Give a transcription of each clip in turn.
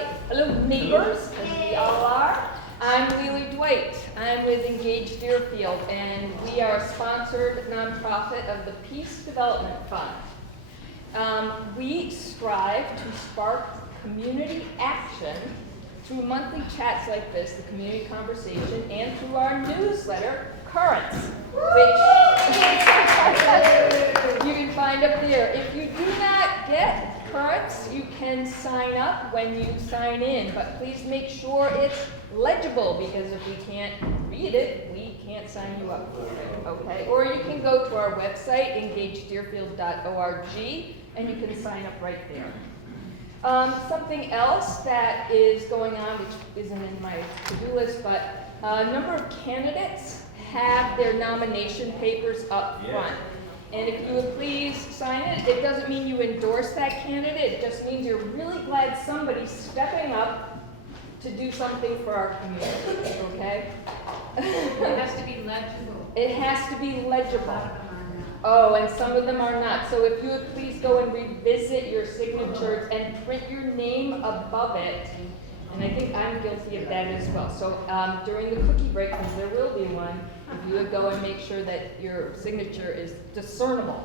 everybody. Hello, neighbors, as we all are. I'm Wheeler Dwight. I'm with Engage Deerfield, and we are a sponsored nonprofit of the Peace Development Fund. We strive to spark community action through monthly chats like this, the community conversation, and through our newsletter, Currents, which you can find up there. If you do not get Currents, you can sign up when you sign in, but please make sure it's legible, because if we can't read it, we can't sign you up for it, okay? Or you can go to our website, engagedeerfield.org, and you can sign up right there. Something else that is going on, which isn't in my to-do list, but a number of candidates have their nomination papers up front. And if you would please sign it, it doesn't mean you endorse that candidate, it just means you're really glad somebody's stepping up to do something for our community, okay? It has to be legible. It has to be legible. Oh, and some of them are not. So if you would please go and revisit your signatures and print your name above it. And I think I'm guilty of that as well. So during the cookie break, because there will be one, if you would go and make sure that your signature is discernible.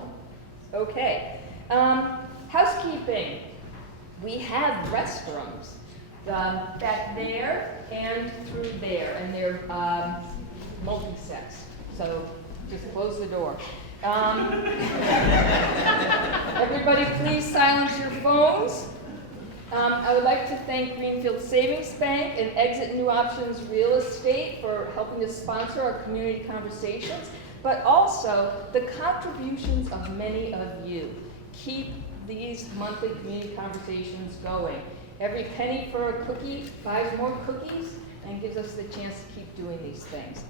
Okay. Housekeeping. We have restrooms back there and through there, and they're multi-sex. So just close the door. Everybody please silence your phones. I would like to thank Greenfield Savings Bank and Exit New Options Real Estate for helping to sponsor our community conversations, but also the contributions of many of you. Keep these monthly community conversations going. Every penny for a cookie buys more cookies and gives us the chance to keep doing these things.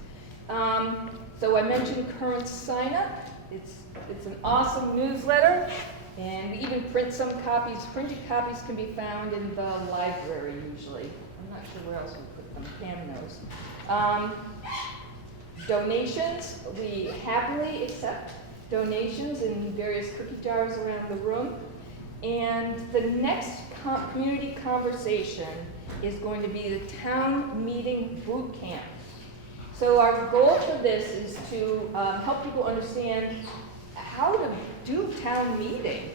So I mentioned Current Sign Up. It's an awesome newsletter, and we even print some copies. Printed copies can be found in the library usually. I'm not sure where else we put them. Pam knows. Donations, we happily accept donations in various cookie jars around the room. And the next community conversation is going to be the town meeting boot camp. So our goal for this is to help people understand how to do town meeting,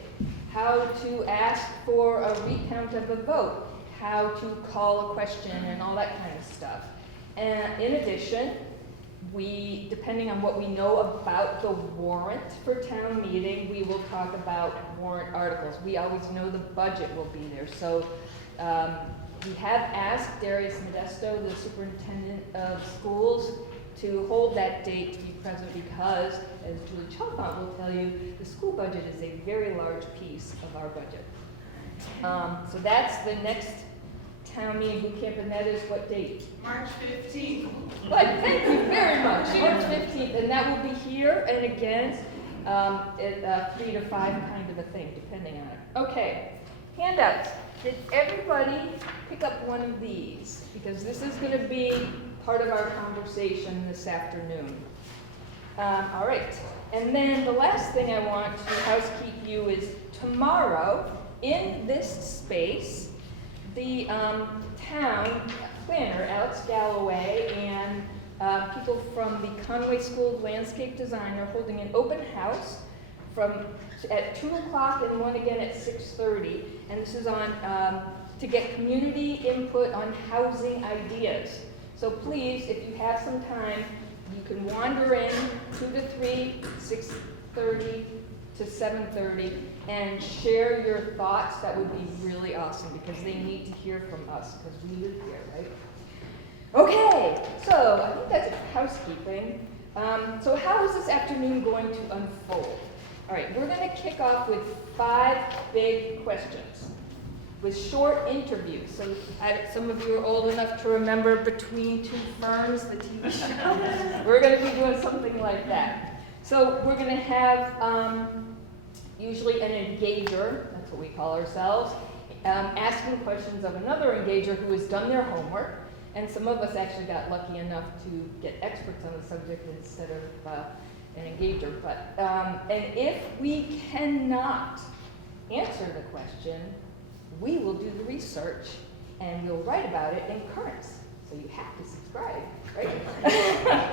how to ask for a recount of a vote, how to call a question, and all that kind of stuff. And in addition, we, depending on what we know about the warrant for town meeting, we will talk about warrant articles. We always know the budget will be there. So we have asked Darius Modesto, the superintendent of schools, to hold that date to be present because, as Julie Chalfant will tell you, the school budget is a very large piece of our budget. So that's the next town meeting boot camp, and that is what date? March 15th. But thank you very much. March 15th, and that will be here and again at 3 to 5 kind of a thing, depending on it. Okay, handouts. Did everybody pick up one of these? Because this is going to be part of our conversation this afternoon. All right, and then the last thing I want to housekeep you is tomorrow in this space, the town planner, Alex Galloway, and people from the Conway School of Landscape Design are holding an open house at 2 o'clock and one again at 6:30. And this is on to get community input on housing ideas. So please, if you have some time, you can wander in 2 to 3, 6:30 to 7:30, and share your thoughts. That would be really awesome because they need to hear from us because we live here, right? Okay, so I think that's housekeeping. So how is this afternoon going to unfold? All right, we're going to kick off with 5 big questions with short interviews. So some of you are old enough to remember Between Two Ferns, the TV show. We're going to be doing something like that. So we're going to have usually an engager, that's what we call ourselves, asking questions of another engager who has done their homework. And some of us actually got lucky enough to get experts on the subject instead of an engager. But and if we cannot answer the question, we will do the research and we'll write about it in Currents. So you have to subscribe, right?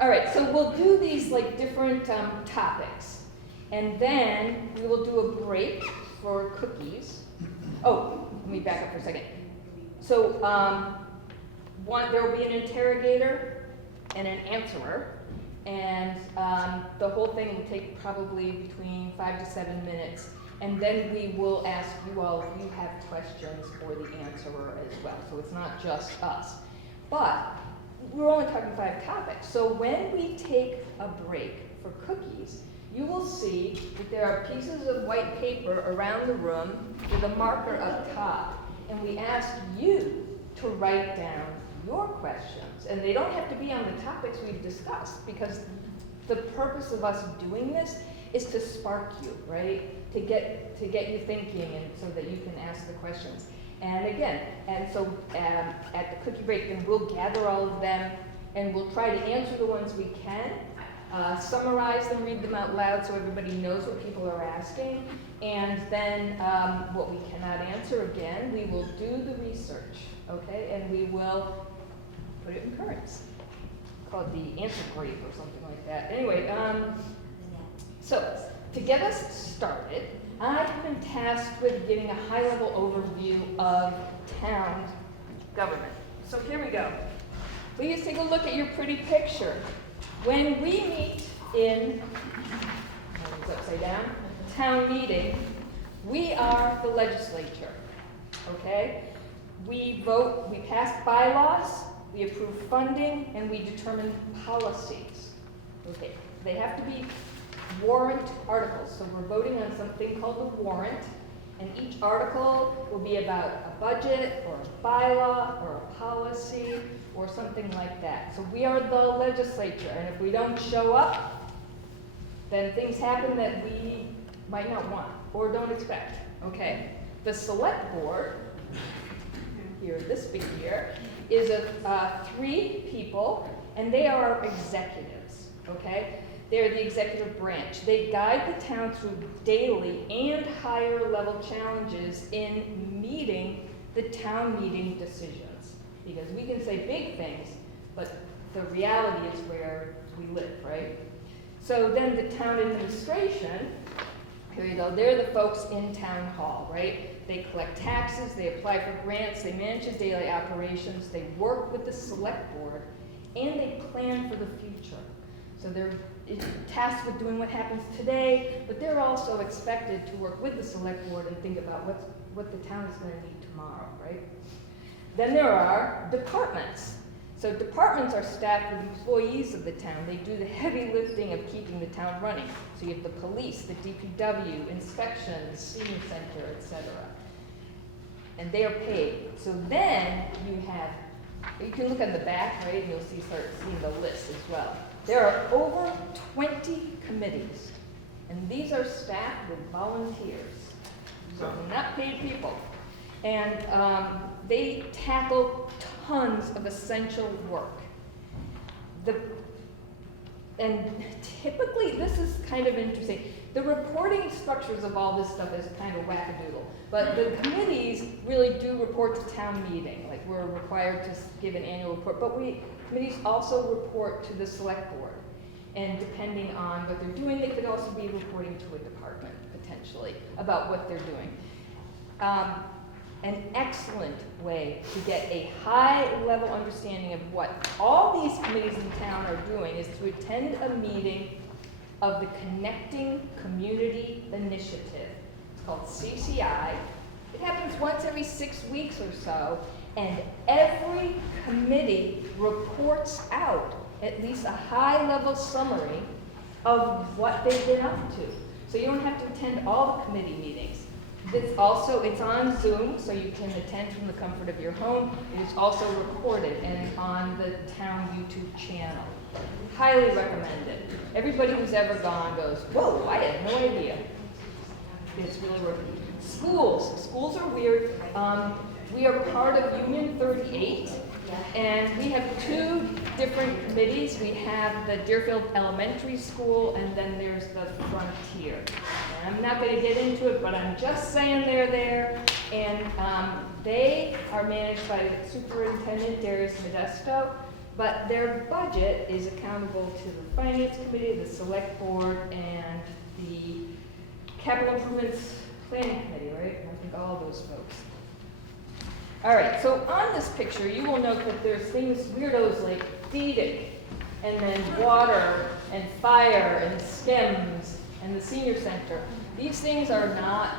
All right, so we'll do these like different topics, and then we will do a break for cookies. Oh, let me back up for a second. So there will be an interrogator and an answerer, and the whole thing will take probably between 5 to 7 minutes. And then we will ask you all if you have questions for the answerer as well. So it's not just us. But we're only talking 5 topics. So when we take a break for cookies, you will see that there are pieces of white paper around the room with a marker up top. And we ask you to write down your questions. And they don't have to be on the topics we've discussed, because the purpose of us doing this is to spark you, right? To get you thinking, and so that you can ask the questions. And again, so at the cookie break, then we'll gather all of them, and we'll try to answer the ones we can, summarize them, read them out loud so everybody knows what people are asking, and then what we cannot answer, again, we will do the research, okay? And we will put it in Currents, called the answer grape or something like that. Anyway, so to get us started, I've been tasked with giving a high-level overview of town government. So here we go. Please take a look at your pretty picture. When we meet in, upside down, town meeting, we are the legislature, okay? We vote, we pass bylaws, we approve funding, and we determine policies, okay? They have to be warrant articles. So we're voting on something called the warrant, and each article will be about a budget or a bylaw or a policy or something like that. So we are the legislature, and if we don't show up, then things happen that we might not want or don't expect. Okay. The select board, here, this big here, is 3 people, and they are executives. Okay. They're the executive branch. They guide the town through daily and higher level challenges in meeting the town meeting decisions. Because we can say big things, but the reality is where we live, right? So then the town administration, here you go, they're the folks in town hall, right? They collect taxes, they apply for grants, they manage the daily operations, they work with the select board, and they plan for the future. So they're tasked with doing what happens today, but they're also expected to work with the select board and think about what the town is going to need tomorrow, right? Then there are departments. So departments are staffed with employees of the town. They do the heavy lifting of keeping the town running. So you have the police, the DPW, inspections, senior center, etc. And they are paid. So then you can look on the back, right, and you'll start seeing the list as well. There are over 20 committees, and these are staffed with volunteers, so not paid people. And they tackle tons of essential work. And typically, this is kind of interesting. The reporting structures of all this stuff is kind of wackadoodle, but the committees really do report to town meeting. Like, we're required to give an annual report, but committees also report to the select board. And depending on what they're doing, they could also be reporting to a department, potentially, about what they're doing. An excellent way to get a high-level understanding of what all these committees in town are doing is to attend a meeting of the Connecting Community Initiative. It's called CCI. It happens once every 6 weeks or so, and every committee reports out at least a high-level summary of what they've been up to. So you don't have to attend all the committee meetings. It's on Zoom, so you can attend from the comfort of your home. It is also recorded and on the town YouTube channel. Highly recommend it. Everybody who's ever gone goes, whoa, I had no idea. It's really worth it. Schools are weird. We are part of Union 38, and we have 2 different committees. We have the Deerfield Elementary School, and then there's the Frontier. And I'm not going to get into it, but I'm just saying they're there. And they are managed by Superintendent Darius Modesto, but their budget is accountable to the Finance Committee, the Select Board, and the Capital Improvements Planning Committee, right? I think all those folks. All right, so on this picture, you will note that there's things, weirdos like DDIC, and then water, and fire, and STEMS, and the senior center. These things are not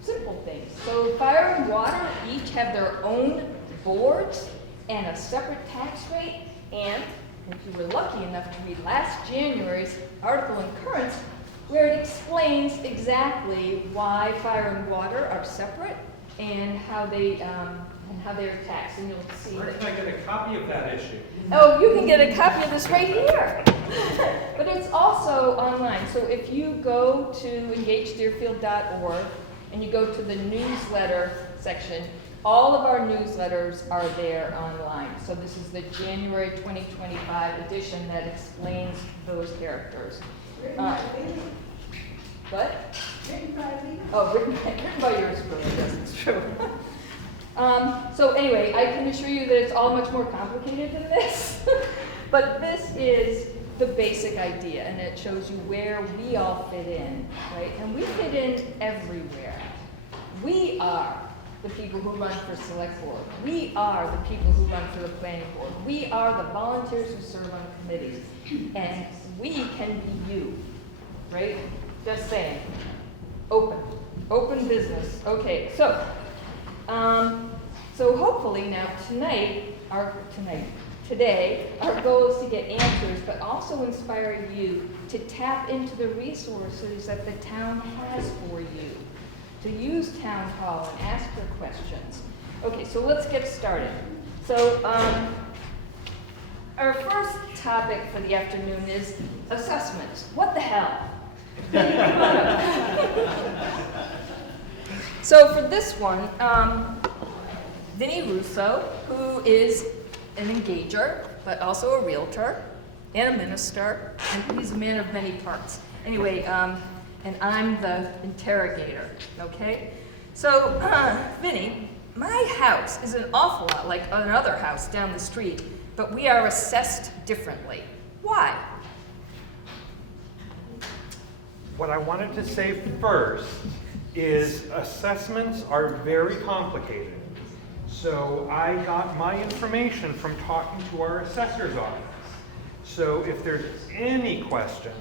simple things. So fire and water each have their own boards and a separate tax rate. And if you were lucky enough to read last January's article in Currents, where it explains exactly why fire and water are separate and how they are taxed, and you'll see. Where can I get a copy of that issue? Oh, you can get a copy of this right here. But it's also online. So if you go to engagedeerfield.org and you go to the newsletter section, all of our newsletters are there online. So this is the January 2025 edition that explains those characters. What? Written by me? Oh, written by yours, really, yes, it's true. So anyway, I can assure you that it's all much more complicated than this. But this is the basic idea, and it shows you where we all fit in, right? And we fit in everywhere. We are the people who run for select board. We are the people who run for the planning board. We are the volunteers who serve on committees. And we can be you, right? Just saying. Open business. Okay, so hopefully now today, our goal is to get answers, but also inspire you to tap into the resources that the town has for you, to use town hall and ask your questions. Okay, so let's get started. So our first topic for the afternoon is assessments. What the hell? So for this one, Vinnie Russo, who is an engager, but also a realtor and a minister, and he's a man of many parts. Anyway, and I'm the interrogator, okay? So, Vinnie, my house is an awful lot like another house down the street, but we are assessed differently. Why? What I wanted to say first is assessments are very complicated. So I got my information from talking to our assessor's office. So if there's any question,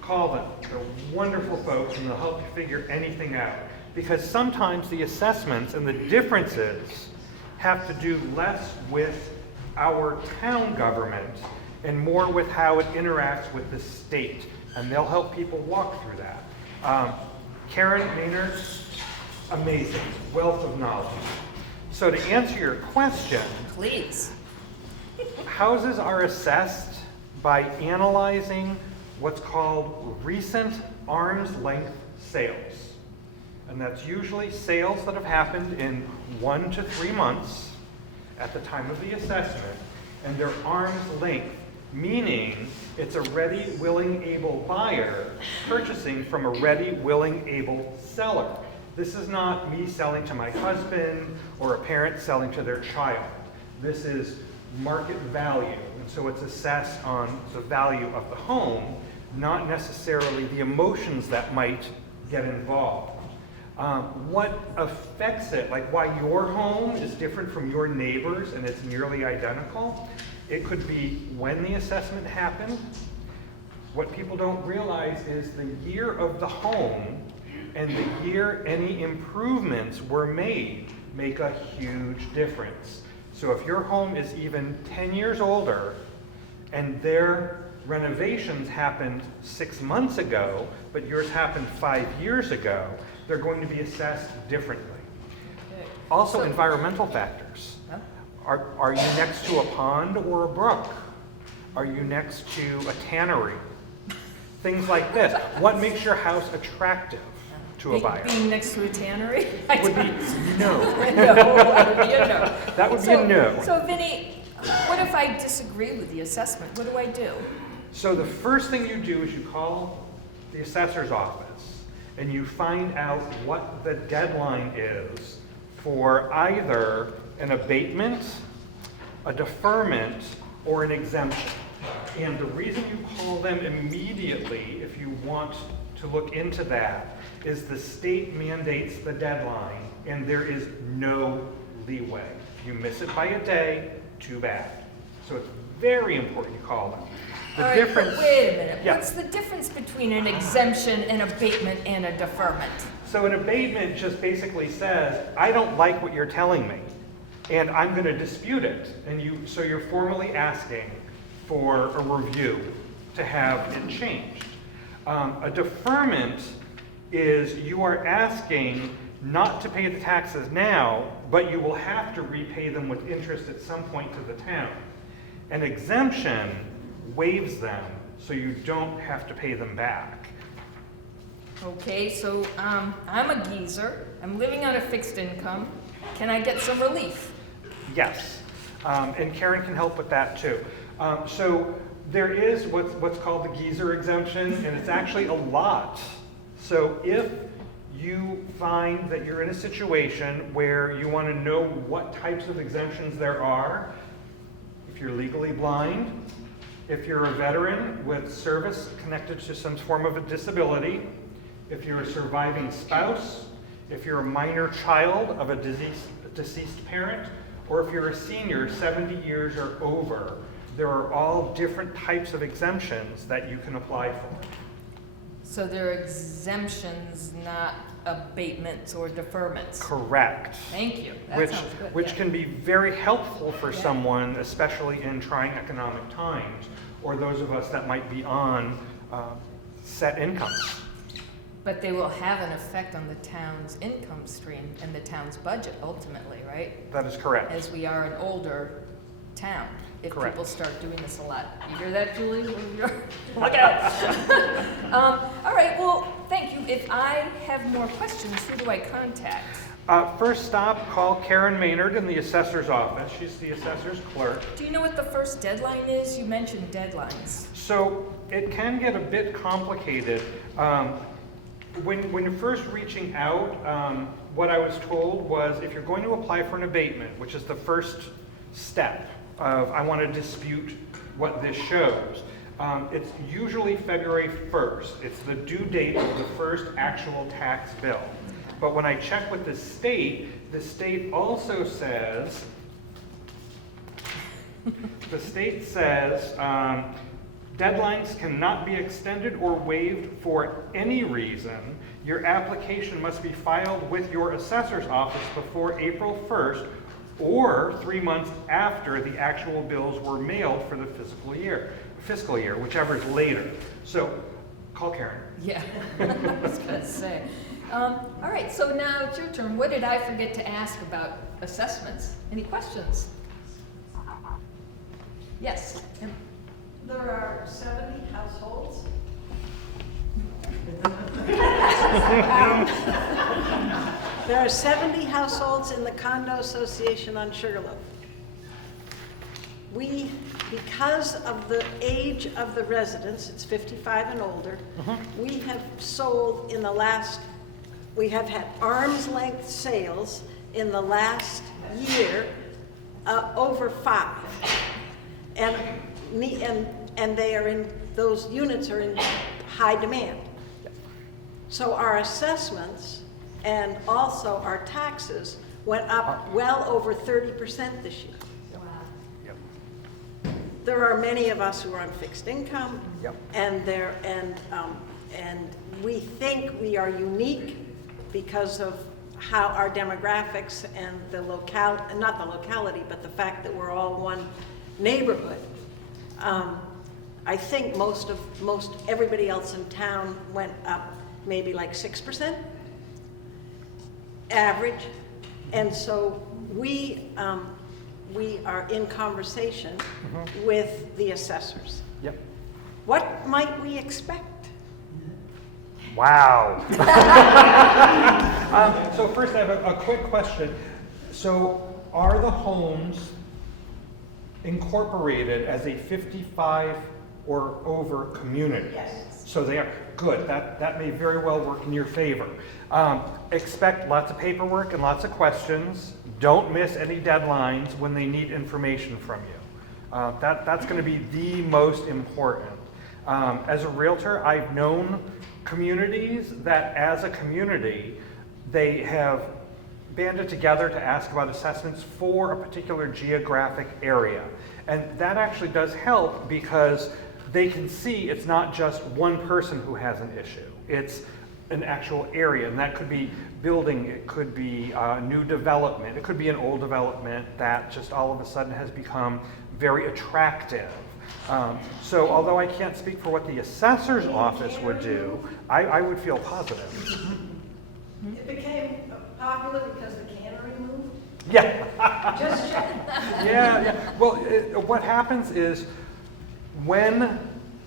call them. They're wonderful folks and they'll help you figure anything out. Because sometimes the assessments and the differences have to do less with our town government and more with how it interacts with the state. And they'll help people walk through that. Karen Maynard, amazing, wealth of knowledge. So to answer your question, Please. houses are assessed by analyzing what's called recent arm's length sales. And that's usually sales that have happened in 1 to 3 months at the time of the assessment, and they're arm's length, meaning it's a ready, willing, able buyer purchasing from a ready, willing, able seller. This is not me selling to my husband or a parent selling to their child. This is market value, and so it's assessed on the value of the home, not necessarily the emotions that might get involved. What affects it, like why your home is different from your neighbor's and it's nearly identical, it could be when the assessment happened. What people don't realize is the year of the home and the year any improvements were made make a huge difference. So if your home is even 10 years older and their renovations happened 6 months ago, but yours happened 5 years ago, they're going to be assessed differently. Also, environmental factors. Are you next to a pond or a brook? Are you next to a tannery? Things like this. What makes your house attractive to a buyer? Being next to a tannery? Would be no. No, that would be a no. That would be a no. So Vinnie, what if I disagree with the assessment? What do I do? So the first thing you do is you call the assessor's office and you find out what the deadline is for either an abatement, a deferment, or an exemption. And the reason you call them immediately, if you want to look into that, is the state mandates the deadline, and there is no leeway. If you miss it by a day, too bad. So it's very important you call them. All right, but wait a minute. Yeah. What's the difference between an exemption, an abatement, and a deferment? So an abatement just basically says, I don't like what you're telling me, and I'm going to dispute it. And so you're formally asking for a review to have it changed. A deferment is you are asking not to pay the taxes now, but you will have to repay them with interest at some point to the town. An exemption waives them, so you don't have to pay them back. Okay, so I'm a geezer. I'm living on a fixed income. Can I get some relief? Yes, and Karen can help with that too. So there is what's called the geezer exemption, and it's actually a lot. So if you find that you're in a situation where you want to know what types of exemptions there are, if you're legally blind, if you're a veteran with service connected to some form of a disability, if you're a surviving spouse, if you're a minor child of a deceased parent, or if you're a senior 70 years or over, there are all different types of exemptions that you can apply for. So there are exemptions, not abatements or deferments. Correct. Thank you. That Which, sounds good. which yeah. can be very helpful for Yeah. someone, especially in trying economic times, or those of us that might be on set incomes. But they will have an effect on the town's income stream and the town's budget ultimately, right? That is correct. As we are an older town. If Correct. people start doing this a lot. You hear that, Julie? Look out. All right, well, thank you. If I have more questions, who do I contact? First stop, call Karen Maynard in the assessor's office. She's the assessor's clerk. Do you know what the first deadline is? You mentioned deadlines. So it can get a bit complicated. When you're first reaching out, what I was told was if you're going to apply for an abatement, which is the first step of I want to dispute what this shows, it's usually February 1st. It's the due date of the first actual tax bill. But when I check with the state also says, the state says deadlines cannot be extended or waived for any reason. Your application must be filed with your assessor's office before April 1st or 3 months after the actual bills were mailed for the fiscal year, whichever is later. So call Karen. Yeah, I was gonna say. All right, so now it's your turn. What did I forget to ask about assessments? Any questions? Yes. Kim? There are 70 households. There are 70 households in the condo association on Sugarloaf. Because of the age of the residents, it's 55 and older, we have sold we have had arm's length sales in the last year, over 5. And they are those units are in high demand. So our assessments and also our taxes went up well over 30% this year. Yep. There are many of us who are on fixed income, Yep. and we think we are unique because of how our demographics and not the locality, but the fact that we're all one neighborhood. I think most everybody else in town went up maybe like 6% average, and so we are in conversation with the assessors. Yep. What might we expect? Wow. So first I have a quick question. So are the homes incorporated as a 55 or over community? Yes. So they are, good, that may very well work in your favor. Expect lots of paperwork and lots of questions. Don't miss any deadlines when they need information from you. That's gonna be the most important. As a realtor, I've known communities that as a community, they have banded together to ask about assessments for a particular geographic area. And that actually does help because they can see it's not just one person who has an issue. It's an actual area, and that could be building, it could be new development, it could be an old development that just all of a sudden has become very attractive. So although I can't speak for what the assessor's office would do, I would feel positive. It became popular because the cannery moved? Yeah. Just checking. Yeah. Well, what happens is when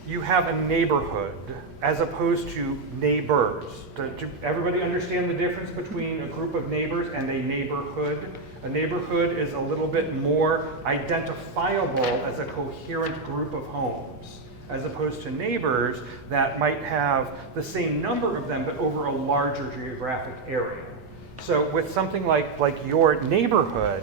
you have a neighborhood as opposed to neighbors. Do everybody understand the difference between a group of neighbors and a neighborhood? A neighborhood is a little bit more identifiable as a coherent group of homes, as opposed to neighbors that might have the same number of them but over a larger geographic area. So with something like your neighborhood,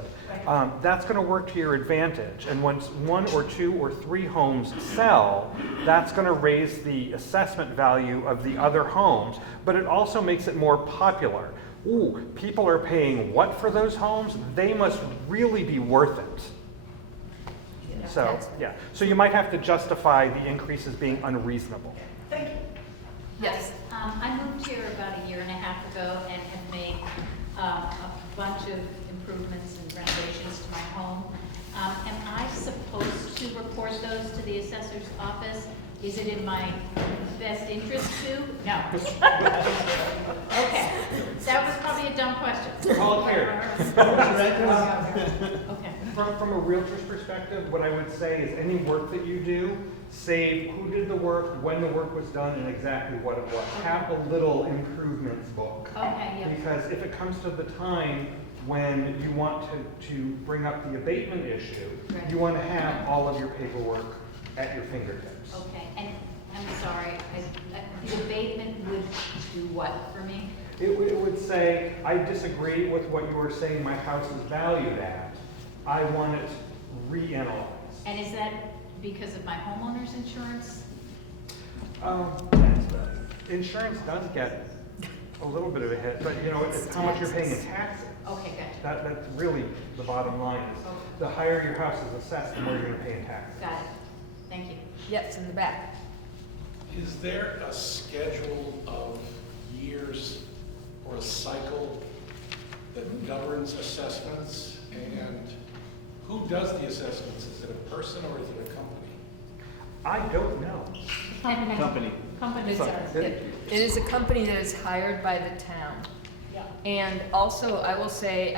that's going to work to your advantage. And once 1 or 2 or 3 homes sell, that's going to raise the assessment value of the other homes, but it also makes it more popular. Ooh, people are paying what for those homes? They must really be worth it. So, yeah. So you might have to justify the increases being unreasonable. Thank you. Yes. I moved here about a year and a half ago and have made a bunch of improvements and renovations to my home. Am I supposed to report those to the assessor's office? Is it in my best interest to? No. Okay. That was probably a dumb question. Call Carrie. Okay. From a realtor's perspective, what I would say is any work that you do, say who did the work, when the work was done, and exactly what it was. Have a little improvements book. Okay, yeah. Because if it comes to the time when you want to bring up the abatement issue, Right. you want to have all of your paperwork at your fingertips. Okay, and I'm sorry, the abatement would do what for me? It would say, I disagree with what you were saying my house is valued at. I want it reanalyzed. And is that because of my homeowner's insurance? Insurance does get a little bit of a hit, but you know, it's how much you're paying in taxes. Okay, gotcha. That's really the bottom line. Is the higher your house is assessed, the more you're going to pay in taxes. Got it. Thank you. Yes, in the back. Is there a schedule of years or a cycle that governs assessments? And who does the assessments? Is it a person or is it a company? I don't know. Company. Company So, does. It is a company that is hired by the town. Yeah. And also, I will say,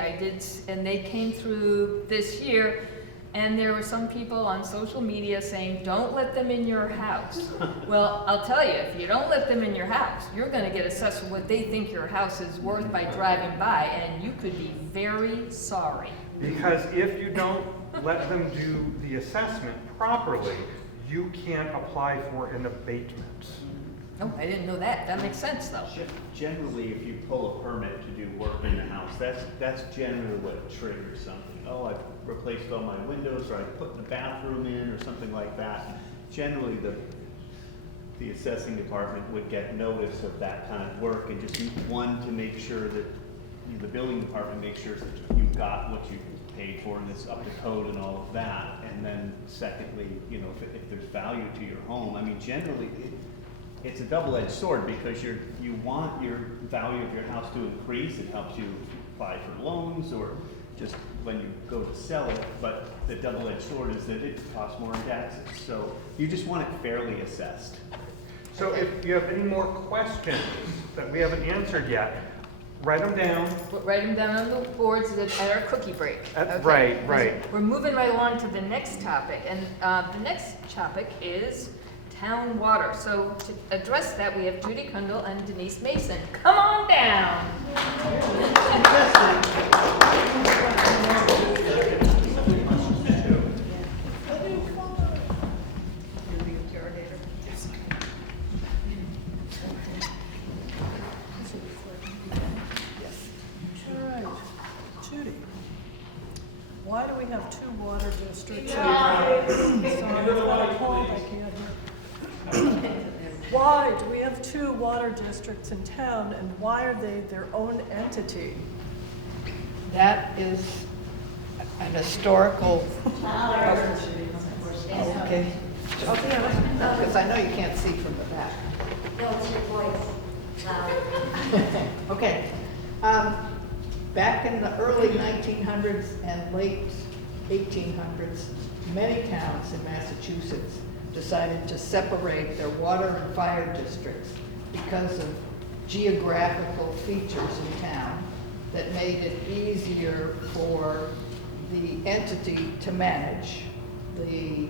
and they came through this year, and there were some people on social media saying, don't let them in your house. Well, I'll tell you, if you don't let them in your house, you're gonna get assessed for what they think your house is worth by driving by, and you could be very sorry. Because if you don't let them do the assessment properly, you can't apply for an abatement. Oh, I didn't know that. That makes sense, though. Generally, if you pull a permit to do work in the house, that's generally what triggers something. Oh, I've replaced all my windows, or I put the bathroom in, or something like that. Generally, the assessing department would get notice of that kind of work, and just one, to make sure that the building department makes sure that you've got what you paid for and it's up to code and all of that. And then secondly, you know, if there's value to your home, I mean, generally, it's a double-edged sword because you want your value of your house to increase. It helps you apply for loans or just when you go to sell it. But the double-edged sword is that it costs more in taxes. So you just want it fairly assessed. So if you have any more questions that we haven't answered yet, write them down. Write them down on the boards at our cookie break. Right. We're moving right along to the next topic, and the next topic is town water. So to address that, we have Judy Kundal and Denise Mason. Come on down. Why do we have 2 water districts? Sorry, I've got a cold, I can't hear. Why do we have 2 water districts in town, and why are they their own entity? That is an historical. Okay. Because I know you can't see from the back. No, it's your voice. Loud. Okay. Back in the early 1900s and late 1800s, many towns in Massachusetts decided to separate their water and fire districts because of geographical features in town that made it easier for the entity to manage the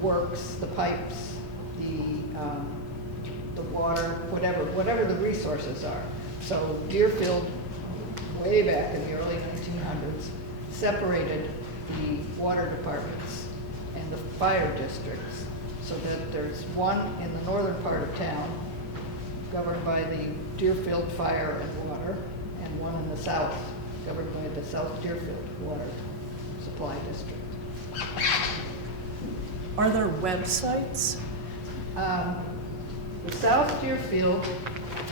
works, the pipes, the water, whatever the resources are. So Deerfield, way back in the early 1900s, separated the water departments and the fire districts so that there's one in the northern part of town governed by the Deerfield Fire and Water, and one in the south governed by the South Deerfield Water Supply District. Are there websites? The South Deerfield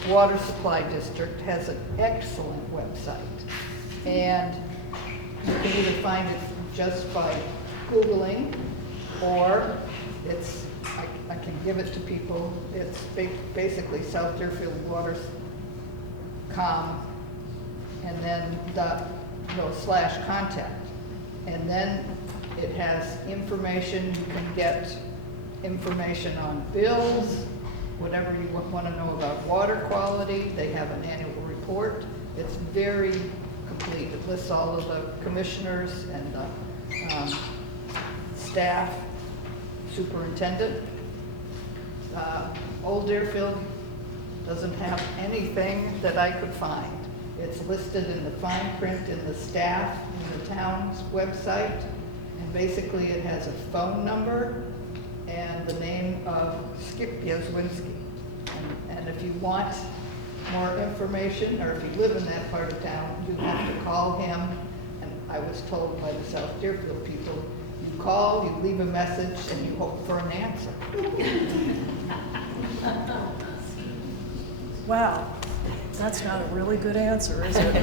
Water Supply District has an excellent website, and you can either find it just by Googling, or I can give it to people. It's basically South Deerfield Waters.com, and then /contact. And then it has information. You can get information on bills, whatever you want to know about water quality. They have an annual report. It's very complete. It lists all of the commissioners and the staff, superintendent. Old Deerfield doesn't have anything that I could find. It's listed in the fine print in the staff, in the town's website, and basically it has a phone number and the name of Skip Yezwinski. And if you want more information, or if you live in that part of town, you have to call him. And I was told by the South Deerfield people, you call, you leave a message, and you hope for an answer. Wow, that's not a really good answer, is it?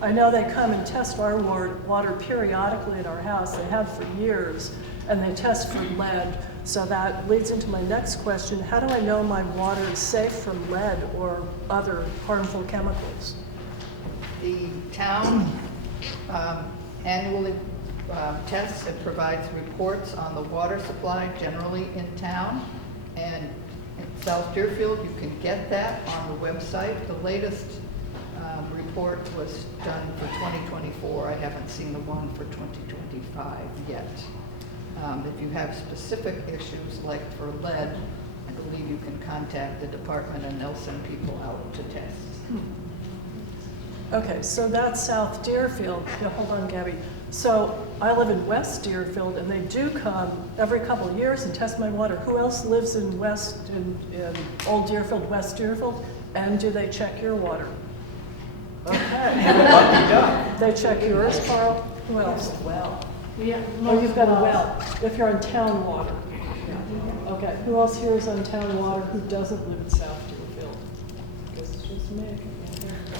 I know they come and test our water periodically at our house. They have for years, and they test for lead. So that leads into my next question. How do I know my water is safe from lead or other harmful chemicals? The town annually tests and provides reports on the water supply generally in town. And in South Deerfield, you can get that on the website. The latest report was done for 2024. I haven't seen the one for 2025 yet. If you have specific issues like for lead, I believe you can contact the department and they'll send people out to test. Okay, so that's South Deerfield. Yeah, hold on, Gabby. So I live in West Deerfield, and they do come every couple of years and test my water. Who else lives in Old Deerfield, West Deerfield? And do they check your water? Okay. They check yours, Carl? Who else? Well, Oh, you've got a well, if you're on town water. Okay, who else here is on town water who doesn't live in South Deerfield? Guess it's just me.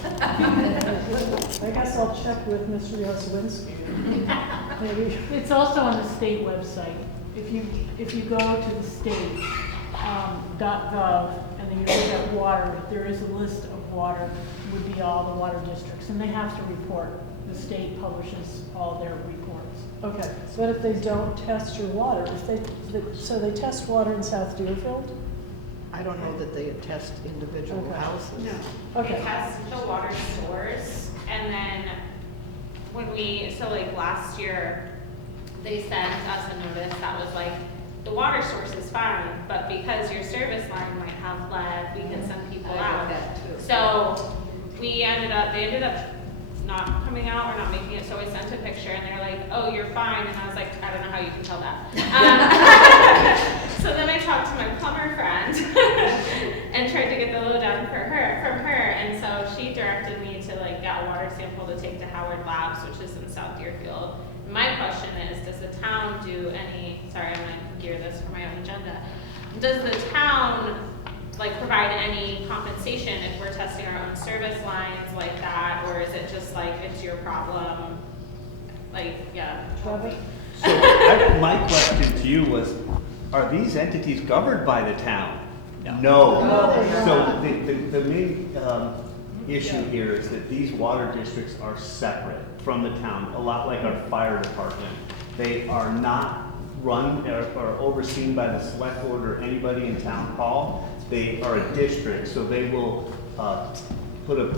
I guess I'll check with Mr. Yoswinski. Maybe. It's also on the state website. If you go to the state .gov and then you look at water, there is a list of water, would be all the water districts, and they have to report. The state publishes all their reports. Okay, but if they don't test your water, so they test water in South Deerfield? I don't know that they test individual Okay. houses. No. Okay. They test the water source, and then like last year, they sent us a notice that was like, the water source is fine, but because your service line might have lead, we can send people out. So they ended up not coming out or not making it, so I sent a picture and they're like, oh, you're fine, and I was like, I don't know how you can tell that. So then I talked to my plumber friend and tried to get the lowdown from her, and so she directed me to to like get a water sample to take to Howard Labs, which is in South Deerfield. My question is, does the town do any, sorry, I'm gonna gear this for my own agenda. Does the town like provide any compensation if we're testing our own service lines like that, or is it just like, it's your problem? Like, yeah. Trevor? So my question to you was, are these entities governed by the town? No. So the main issue here is that these water districts are separate from the town, a lot like our fire department. They are not run or overseen by the select board or anybody in town hall. They are a district, so they will put a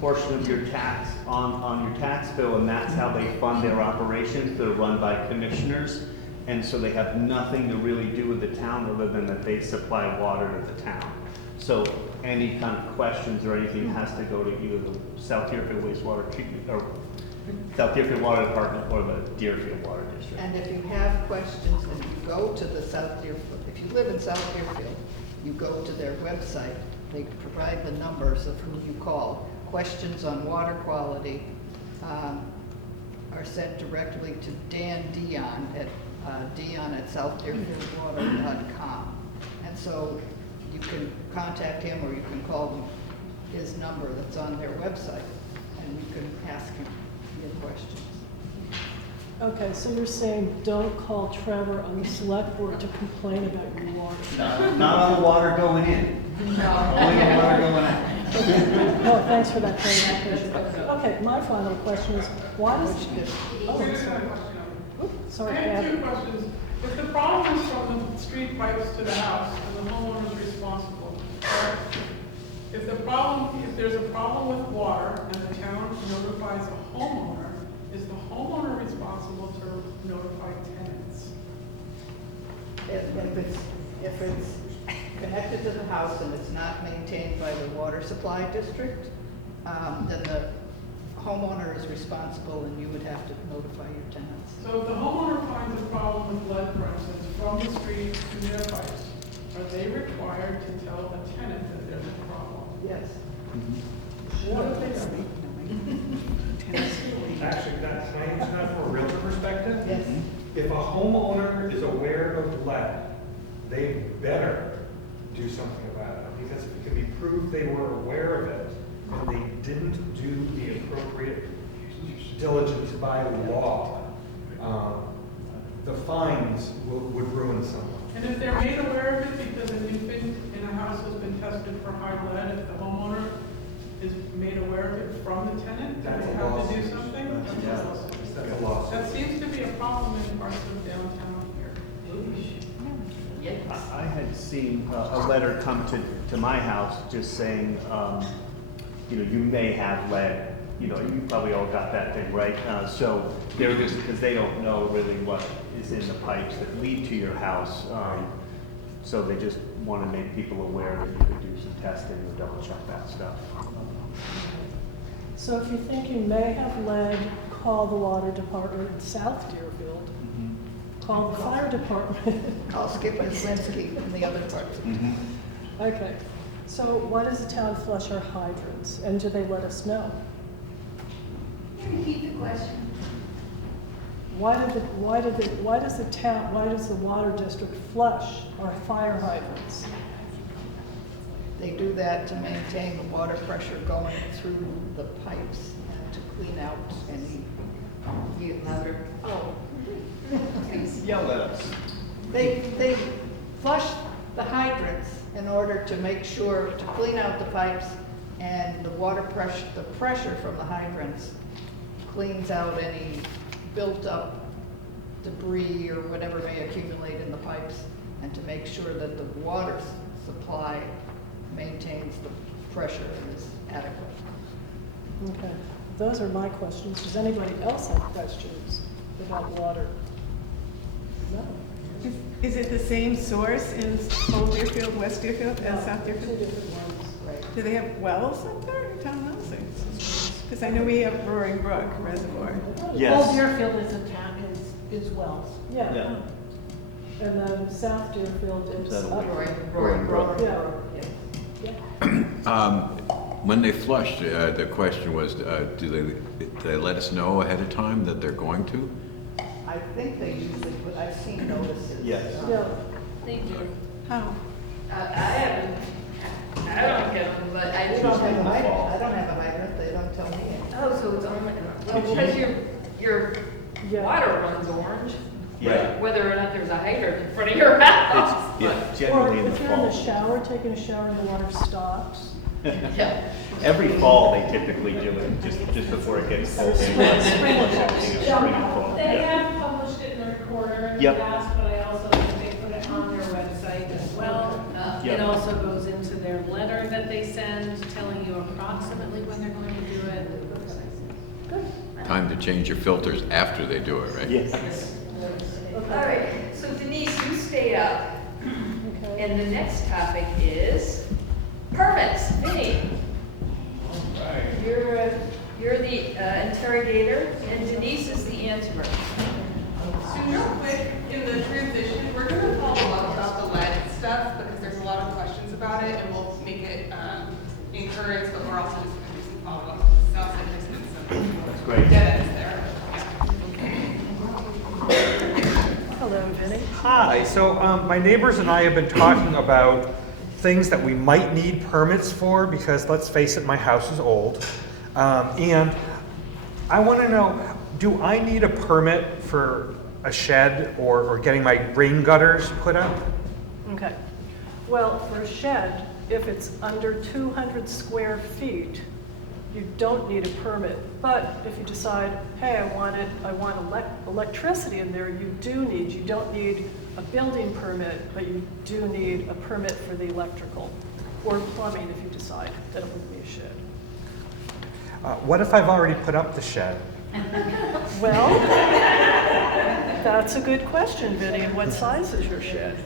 portion of your tax on your tax bill, and that's how they fund their operations. They're run by commissioners, and so they have nothing to really do with the town other than that they supply water to the town. So any kind of questions or anything has to go to either the South Deerfield wastewater treatment or South Deerfield Water Department or the Deerfield Water District. And if you have questions, then you go to the South Deerfield. If you live in South Deerfield, you go to their website. They provide the numbers of who you call. Questions on water quality are sent directly to Dan Dion at southdeerfieldwater.com. And so you can contact him, or you can call his number that's on their website, and you can ask him your questions. Okay, so you're saying don't call Trevor on the select board to complain about your water? Not on the water going in. Only the water going out. Oh, thanks for that clarification. Okay, my final question is, why does, oh, I'm sorry. Oops, sorry, I have two Dad. questions. If the problem is from the street pipes to the house and the homeowner is responsible, correct? If there's a problem with water and the town notifies a homeowner, is the homeowner responsible to notify tenants? If it's connected to the house and it's not maintained by the water supply district, then the homeowner is responsible and you would have to notify your tenants. So if the homeowner finds a problem with lead, for instance, from the street to their pipes, are they required to tell the tenant that there's a problem? Yes. What if they don't? Actually, can I answer that from a realtor perspective? Yes. If a homeowner is aware of lead, they better do something about it, because it can be proved they were aware of it and they didn't do the appropriate diligence by law. The fines would ruin someone. And if they're made aware of it because an infant in a house has been tested for high lead, if the homeowner is made aware of it from the tenant, do That's they a have to do lawsuit. something? That's a lawsuit. That seems to be a problem in parts of downtown here. I had seen a letter come to my house just saying, you may have lead. You probably all got that thing, right? So they're just, because they don't know really what is in the pipes that lead to your house. So they just want to make people aware that you could do some testing and double check that stuff. So if you think you may have lead, call the water department in South Deerfield. Call the fire department. I'll skip Linsky and the other parts. Okay, so why does the town flush our hydrants, and do they let us know? Repeat the question. Why does the water district flush our fire hydrants? They do that to maintain the water pressure going through the pipes and to clean out any. Get louder. Oh. Yell at us. They flush the hydrants in order to make sure to clean out the pipes, and the pressure from the hydrants cleans out any built up debris or whatever may accumulate in the pipes, and to make sure that the water supply maintains the pressure and is adequate. Okay, those are my questions. Does anybody else have questions about water? No. Is it the same source in Old Deerfield, West Deerfield, and South Two Deerfield? different ones. Right. Do they have wells up there, or town wells? Because I know we have Roaring Brook Reservoir. Yes. Old Deerfield is a town, is Wells. Yeah. Yeah. And then South Deerfield is Is that a up. Roaring Brook. Yeah. Yes. Yeah. When they flushed, the question was, do they let us know ahead of time that they're going to? I think they usually, but I've seen notices. Yes. Yeah. They do. How? I don't get them, but I We do. don't have a in the hydrant, fall. I don't have a hydrant, they don't tell me. Oh, so it's only, well, because your Yeah. water runs orange, Yeah. whether or not there's a hydrant in front of your house. It's, yeah, Or generally in the if you're in the fall. shower, taking a shower and the water stops. Yeah. Every fall, they typically do it, just before it gets cold. They want to flush everything in spring and fall. They Yeah. have published it in the recorder in the Yep. past, but I also think they put it on their website as well. Yep. It also goes into their letter that they send, telling you approximately when they're going to do it. Time to change your filters after they do it, right? Yes. All right, so Denise, you stay up. Okay. And the next topic is permits. Vinnie, you're the interrogator, and Denise is the answerer. So real quick, in the transition, we're gonna follow up about the lead stuff, because there's a lot of questions about it, and we'll make it, encourage, but we're also just gonna do some follow-up. Sounds like there's been some That's great. dead ends there. Hello, Vinny. Hi, so my neighbors and I have been talking about things that we might need permits for, because let's face it, my house is old. And I want to know, do I need a permit for a shed or getting my rain gutters put up? Okay. Well, for a shed, if it's under 200 square feet, you don't need a permit. But if you decide, hey, I want electricity in there, you don't need a building permit, but you do need a permit for the electrical or plumbing if you decide that it would be a shed. What if I've already put up the shed? Well, that's a good question, Vinny. And what size is your shed?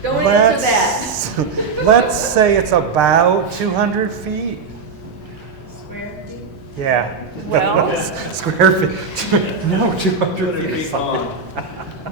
Don't answer that. Let's say it's about 200 feet. Square feet? Yeah. Well- Square feet. No, 200 feet is fine.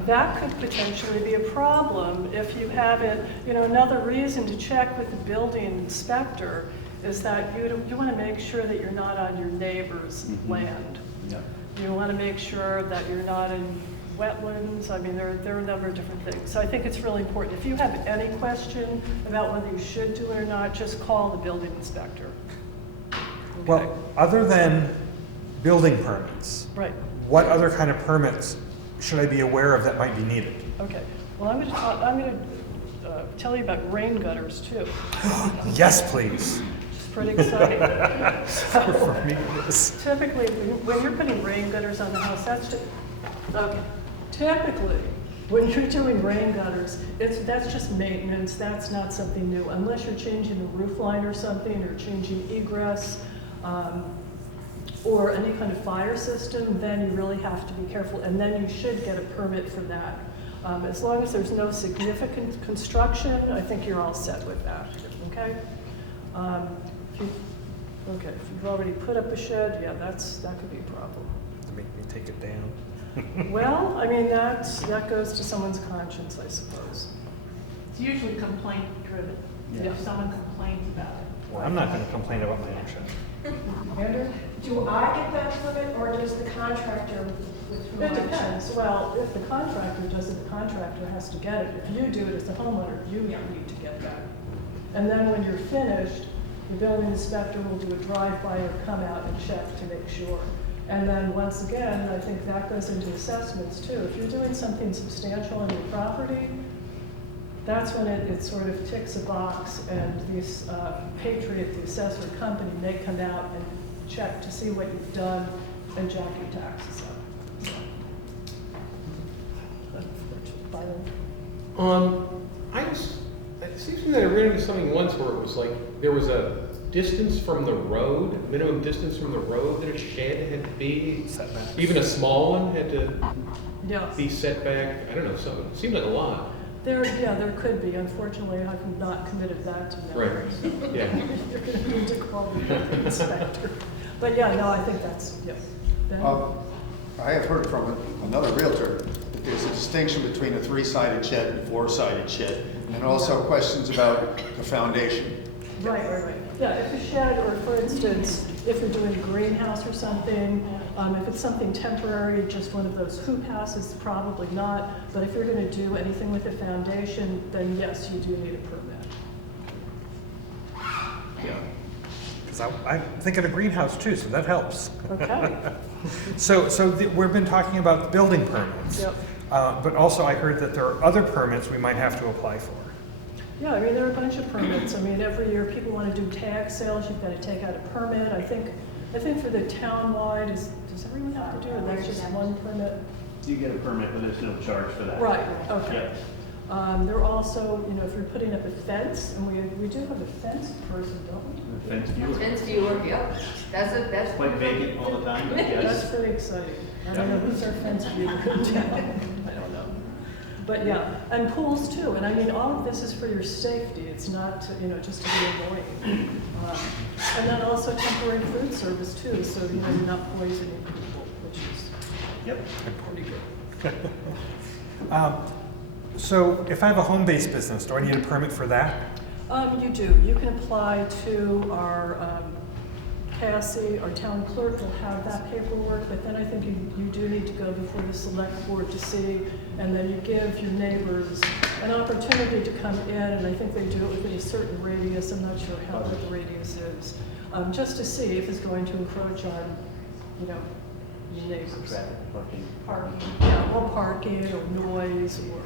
That could potentially be a problem if you haven't, another reason to check with the building inspector is that you want to make sure that you're not on your neighbor's land. Yeah. You want to make sure that you're not in wetlands. I mean, there are a number of different things. So I think it's really important. If you have any question about whether you should do it or not, just call the building inspector. Well, other than building permits, Right. what other kind of permits should I be aware of that might be needed? Okay. Well, I'm going to tell you about rain gutters too. Yes, please. It's pretty exciting. For me, it is. Typically, when you're putting rain gutters on the house, okay. Typically, when you're doing rain gutters, that's just maintenance. That's not something new, unless you're changing the roof line or something, or changing egress, or any kind of fire system. Then you really have to be careful, and then you should get a permit for that. As long as there's no significant construction, I think you're all set with that. Okay. If you've already put up a shed, yeah, that could be a problem. To make me take it down. Well, I mean, that goes to someone's conscience, I suppose. It's usually complaint driven, if someone complains about it. Well, I'm not going to complain about my own shed. Andrew, do I get that permit, or does the contractor with whom I It check? depends. Well, if the contractor does it, the contractor has to get it. If you do it as a homeowner, you need to get that. And then when you're finished, the building inspector will do a drive-by or come out and check to make sure. And then once again, I think that goes into assessments too. If you're doing something substantial on your property, that's when it sort of ticks a box, and the Patriot, the assessor company, may come out and check to see what you've done and jack your taxes up. So. It seems to me that I ran into something once where it was like, there was a distance from the road, minimum distance from the road that a shed had to be. Setbacks. Even a small one had to Yeah. be set back. I don't know, something, it seemed like a lot. There could be. Unfortunately, I've not committed that to memory. Right. So Yeah. You're going to need to call the building inspector. But yeah, no, I think that's, yeah. Ben? I have heard from another realtor that there's a distinction between a three-sided shed and a four-sided shed, and also questions about the foundation. Right. Yeah, if a shed, or for instance, if you're doing a greenhouse or something, if it's something temporary, just one of those hoop houses, probably not. But if you're gonna do anything with a foundation, then yes, you do need a permit. Yeah. Because I'm thinking of greenhouse too, so that helps. Okay. We've been talking about building permits. Yep. But also I heard that there are other permits we might have to apply for. Yeah, I mean, there are a bunch of permits. I mean, every year people want to do tag sales, you've got to take out a permit. I think for the town-wide, does everyone have to do it? That's just one permit? You get a permit, but there's no charge for that. Right, okay. Yep. There are also, if you're putting up a fence, and we do have a fence person, don't we? Fence viewer. Fence viewer, yep. That's Quite vacant all the time, but yes. That's pretty exciting. I don't know who's our fence viewer in town. I don't know. But yeah, and pools too. And I mean, all of this is for your safety. It's not, just to be annoying. And then also temporary food service too, so you're not poisoning people, which is pretty good. So if I have a home-based business, do I need a permit for that? You do. You can apply to our Cassie, our town clerk will have that paperwork, but then I think you do need to go before the select board to see, and then you give your neighbors an opportunity to come in, and I think they do it within a certain radius. I'm not sure how big the radius is, just to see if it's going to encroach on, your neighbors. Traffic, parking. Yeah, or parking, or noise, or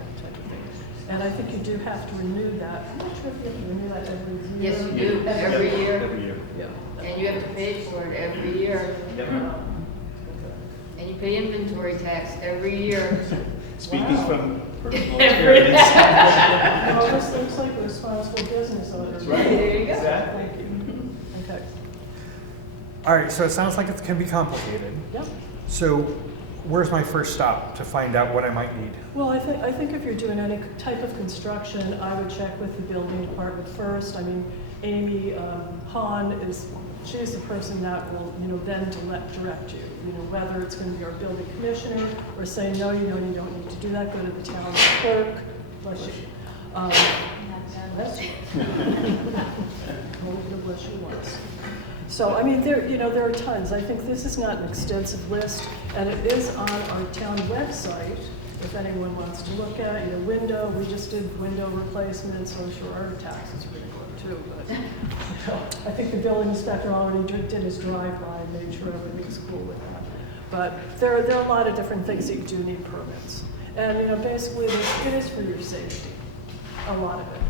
that type of thing. And I think you do have to renew that. I'm not sure if you have to renew that every year. Yes, you do, every year. Every year. Yeah. And you have to pay for it every year. Yep. And you pay inventory tax every year. Speaking from personal Every- experience. Well, this looks like a responsible business owner. That's right. There you go. Exactly. Thank you. Okay. All right, so it sounds like it can be complicated. Yep. So where's my first stop to find out what I might need? Well, I think if you're doing any type of construction, I would check with the building department first. I mean, Amy Hahn she's the person that will, then direct you. Whether it's going to be our building commissioner or say, no, you don't need to do that. Go to the town clerk. Bless you. Bless you. Only the bless you once. So, I mean, there are tons. I think this is not an extensive list, and it is on our town website, if anyone wants to look at it. Window, we just did window replacements, so I'm sure our taxes are going to go up too, but I think the building inspector already did his drive-by and made sure everything's cool with that. But there are a lot of different things that you do need permits. And, basically, it is for your safety, a lot of it.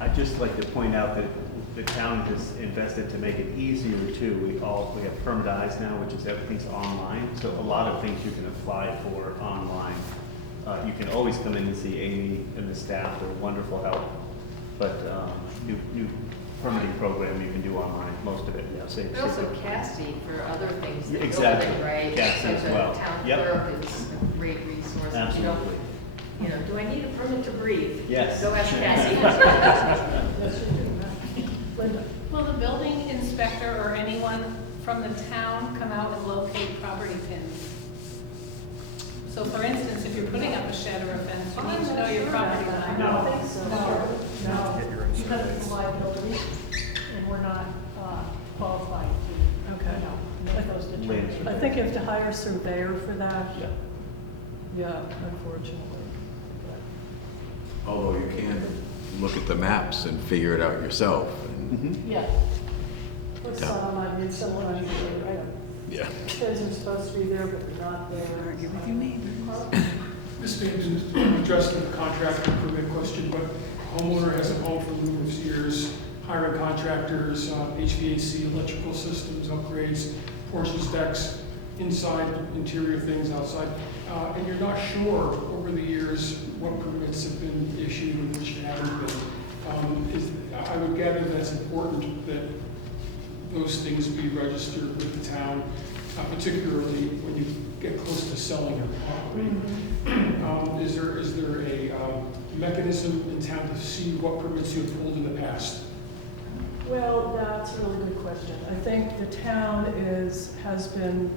I'd just like to point out that the town has invested to make it easier too. We have Permitize now, which is everything's online. So a lot of things you can apply for online. You can always come in and see Amy and the staff. They're wonderful help. But new permitting program you can do online, most of it. Yeah, But also Cassie for other things. that Exactly. building, right? Cassie as well. The town Yep. clerk is a great resource. Absolutely. Do I need a permit to breathe? Yes. Go ask Cassie. Linda? Will the building inspector or anyone from the town come out and locate property pins? So for instance, if you're putting up a shed or a fence, you need to know your property line. I don't think so. No. Get your own Because surveys. it's liability, and we're not qualified to, make those determinations. I think you have to hire a surveyor for that. Yeah. Yeah, unfortunately. Although you can look at the maps and figure it out yourself. Yeah. Or some, I mean, sometimes, Yeah. things are supposed to be there, but they're not there. Argue with your neighbors. This may be addressing the contractor improvement question, but homeowner has a home for numerous years, hiring contractors, HVAC, electrical systems, upgrades, porches, decks, inside, interior things, outside, and you're not sure over the years what permits have been issued and which haven't been. I would gather that it's important that those things be registered with the town, particularly when you get close to selling your property. Is there a mechanism in town to see what permits you've pulled in the past? Well, that's a really good question. I think the town has been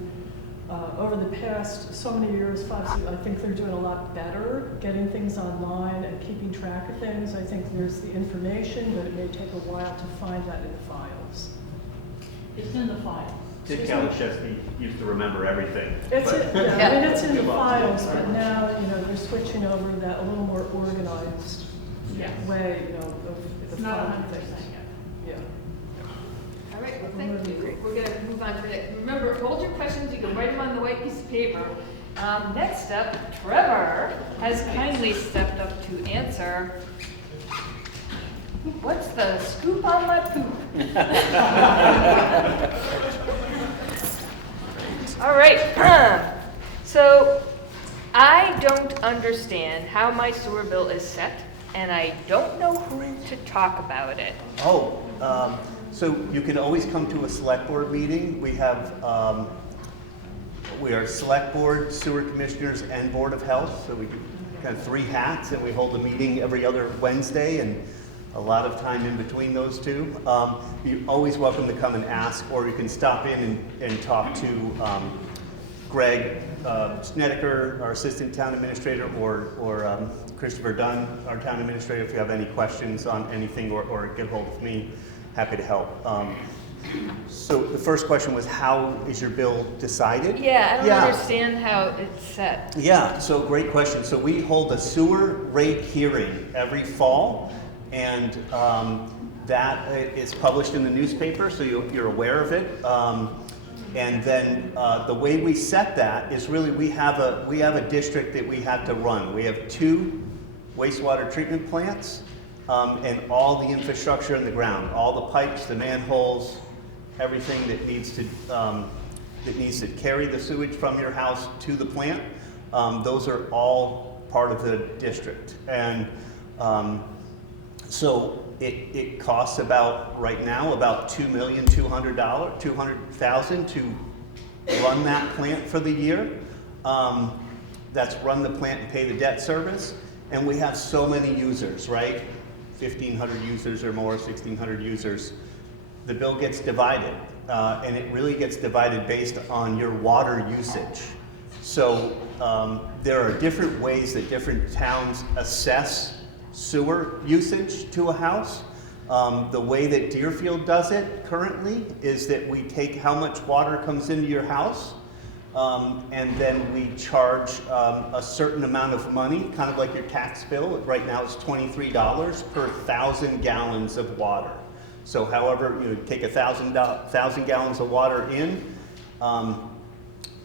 over the past so many years, I think they're doing a lot better, getting things online and keeping track of things. I think there's the information, but it may take a while to find that in the files. It's in the files. Dick Kalaszewski used to remember everything. It's in, yeah, I mean, it's in the Give up. files, but now, they're switching over that a little more organized Yes. way, of It's the not file 100% things. yet. Yeah. All right, well, thank you. We're going to move on to that. Remember, hold your questions, you can write them on the white piece of paper. Next up, Trevor has kindly stepped up to answer. What's the scoop on my poop? All right, so I don't understand how my sewer bill is set, and I don't know who to talk about it. So you can always come to a select board meeting. We have, we are select board, sewer commissioners, and board of health. So we kind of 3 hats, and we hold a meeting every other Wednesday, and a lot of time in between those two. You're always welcome to come and ask, or you can stop in and talk to Greg Snedeker, our assistant town administrator, or Christopher Dunn, our town administrator, if you have any questions on anything, or get hold of me. Happy to help. So the first question was, how is your bill decided? Yeah, I don't understand how it's set. Yeah, so great question. So we hold a sewer rate hearing every fall, and that is published in the newspaper, so you're aware of it. And then the way we set that is really we have a district that we have to run. We have 2 wastewater treatment plants, and all the infrastructure in the ground, all the pipes, the manholes, everything that needs to carry the sewage from your house to the plant. Those are all part of the district, and so it costs right now about $2,200,000 to run that plant for the year. That's run the plant and pay the debt service, and we have so many users, right? 1,500 users or more, 1,600 users. The bill gets divided, and it really gets divided based on your water usage. So there are different ways that different towns assess sewer usage to a house. The way that Deerfield does it currently is that we take how much water comes into your house, and then we charge a certain amount of money, kind of like your tax bill. Right now it's $23 per 1,000 gallons of water. So however, you take 1,000 gallons of water in,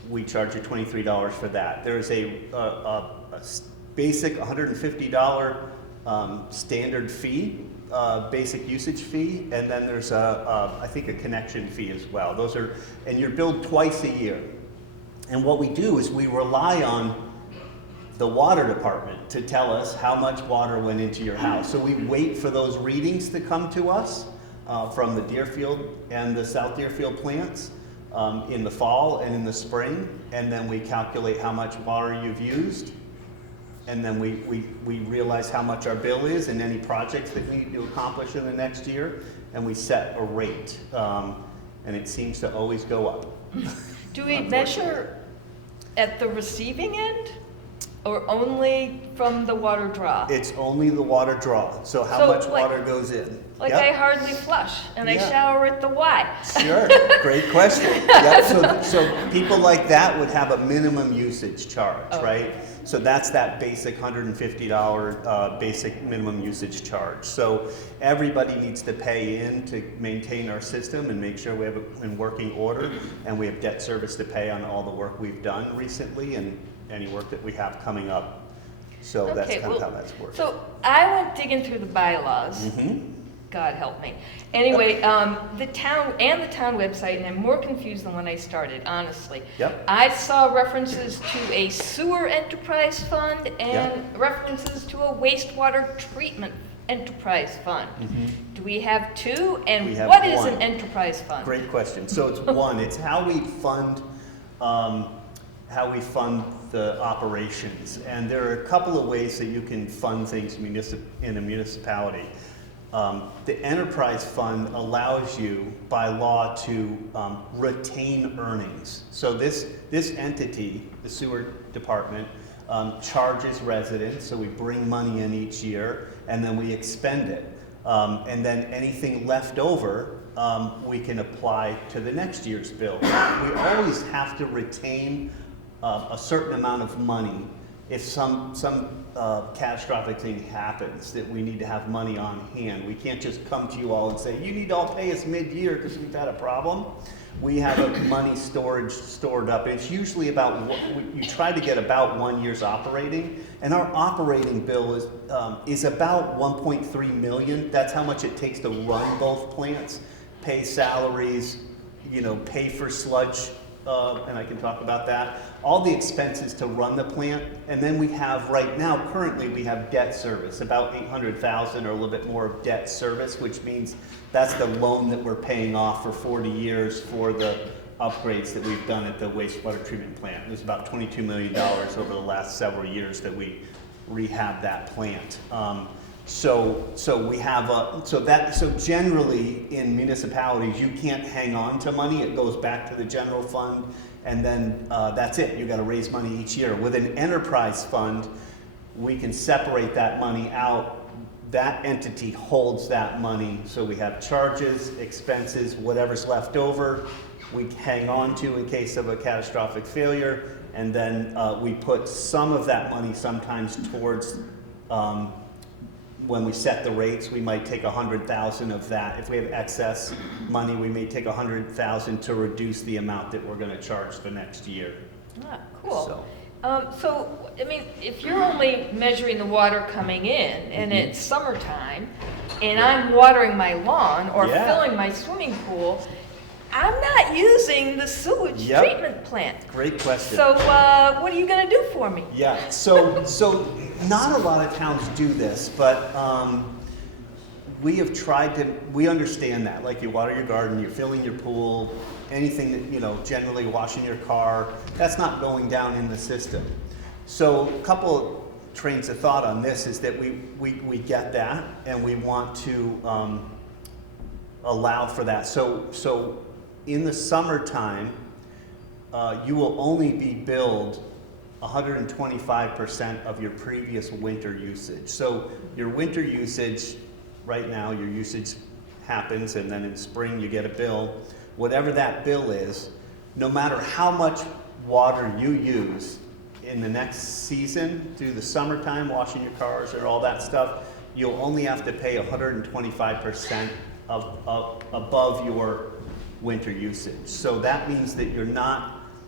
we charge you $23 for that. There's a basic $150 standard fee, basic usage fee, and then there's I think a connection fee as well. And you're billed twice a year. And what we do is we rely on the water department to tell us how much water went into your house. So we wait for those readings to come to us from the Deerfield and the South Deerfield plants in the fall and in the spring, and then we calculate how much water you've used, and then we realize how much our bill is and any projects that we need to accomplish in the next year, and we set a rate, and it seems to always go up. Do we measure at the receiving end, or only from the water draw? It's only the water draw, so how much water goes in. Like Yep. I hardly flush, and I Yeah. shower at the Y. Sure, great question. Yep. So people like that would have a minimum usage charge, right? So that's that basic $150 basic minimum usage charge. So everybody needs to pay in to maintain our system and make sure we have it in working order, and we have debt service to pay on all the work we've done recently and any work that we have coming up. So that's kind of how that's working. So I went digging through the bylaws. Mm-hmm. God help me. Anyway, the town website, and I'm more confused than when I started, honestly. Yep. I saw references to a sewer enterprise fund and Yep. references to a wastewater treatment enterprise fund. Mm-hmm. Do we have 2? And We have what is one. an enterprise fund? Great question. So it's one. It's how we fund the operations, and there are a couple of ways that you can fund things in a municipality. The enterprise fund allows you by law to retain earnings. So this entity, the sewer department, charges residents, so we bring money in each year and then we expend it. And then anything left over, we can apply to the next year's bill. We always have to retain a certain amount of money if some catastrophic thing happens that we need to have money on hand. We can't just come to you all and say, you need to all pay us mid-year because we've had a problem. We have a money storage stored up. It's usually about, you try to get about 1 year's operating, and our operating bill is about 1.3 million. That's how much it takes to run both plants, pay salaries, pay for sludge, and I can talk about that. All the expenses to run the plant, and then we have right now, currently we have debt service, about 800,000 or a little bit more of debt service, which means that's the loan that we're paying off for 40 years for the upgrades that we've done at the wastewater treatment plant. It was about $22 million over the last several years that we rehabbed that plant. So generally in municipalities, you can't hang on to money. It goes back to the general fund, and then that's it. You got to raise money each year. With an enterprise fund, we can separate that money out. That entity holds that money, so we have charges, expenses, whatever's left over, we hang on to in case of a catastrophic failure, and then we put some of that money sometimes towards when we set the rates. We might take 100,000 of that. If we have excess money, we may take 100,000 to reduce the amount that we're going to charge the next year. Ah, cool. So, I mean, if you're only measuring the water coming in and it's summertime and I'm watering my lawn or filling my swimming pool, I'm not using the sewage treatment plant. Great question. So what are you going to do for me? Yeah, so not a lot of towns do this, but we have tried to, we understand that. Like you water your garden, you're filling your pool, anything that, generally washing your car, that's not going down in the system. So a couple of trains of thought on this is that we get that and we want to allow for that. So in the summertime, you will only be billed 125% of your previous winter usage. So your winter usage, right now, your usage happens, and then in spring you get a bill. Whatever that bill is, no matter how much water you use in the next season, through the summertime, washing your cars or all that stuff, you'll only have to pay 125% above your winter usage. So that means that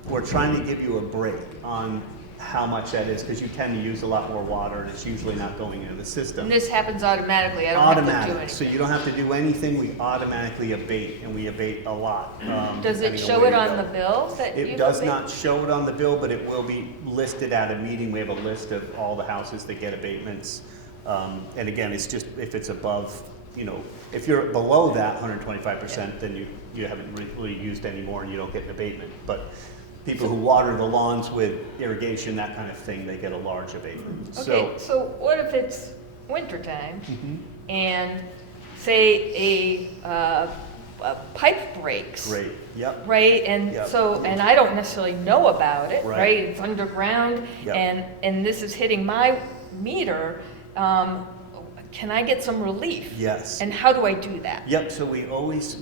we're trying to give you a break on how much that is, because you tend to use a lot more water and it's usually not going into the system. And this happens automatically. I don't have to do anything. So you don't have to do anything. We automatically abate, and we abate a lot. Does it show it on the bill that you It does not show it on the bill, but it will be listed at a meeting. We have a list of all the houses that get abatements. And again, it's just if it's above, if you're below that 125%, then you haven't really used any more and you don't get an abatement. But people who water the lawns with irrigation, that kind of thing, they get a large abatement. Okay, so what if it's wintertime and say a pipe breaks? Great, yep. Right, and and I don't necessarily know about it, Right. right? It's underground, Yep. and this is hitting my meter. Can I get some relief? Yes. And how do I do that? Yep, so we'll always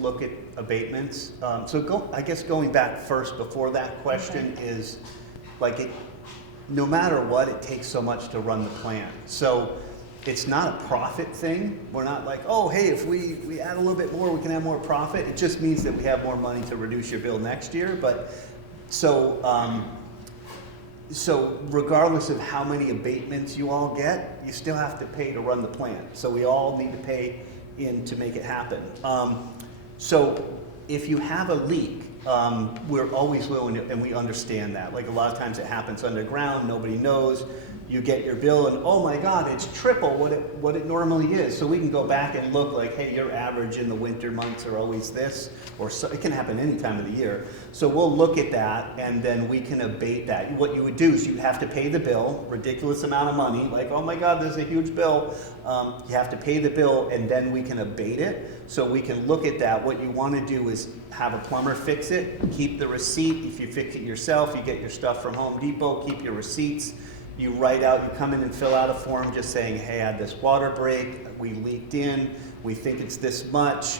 look at abatements. I guess going back first before that question is, no matter what, it takes so much to run the plant. So it's not a profit thing. We're not like, oh, hey, if we add a little bit more, we can have more profit. It just means that we have more money to reduce your bill next year. But so regardless of how many abatements you all get, you still have to pay to run the plant. So we all need to pay in to make it happen. So if you have a leak, we're always willing to, and we understand that. Like a lot of times it happens underground, nobody knows. you get your bill and, oh my God, it's triple what it normally is. So we can go back and look like, hey, your average in the winter months are always this, or so, it can happen any time of the year. So we'll look at that and then we can abate that. What you would do is you have to pay the bill, ridiculous amount of money, like, oh my God, there's a huge bill. You have to pay the bill and then we can abate it. So we can look at that. What you want to do is have a plumber fix it, keep the receipt. If you fix it yourself, you get your stuff from Home Depot, keep your receipts. You write out, you come in and fill out a form just saying, hey, I had this water break, we leaked in, we think it's this much,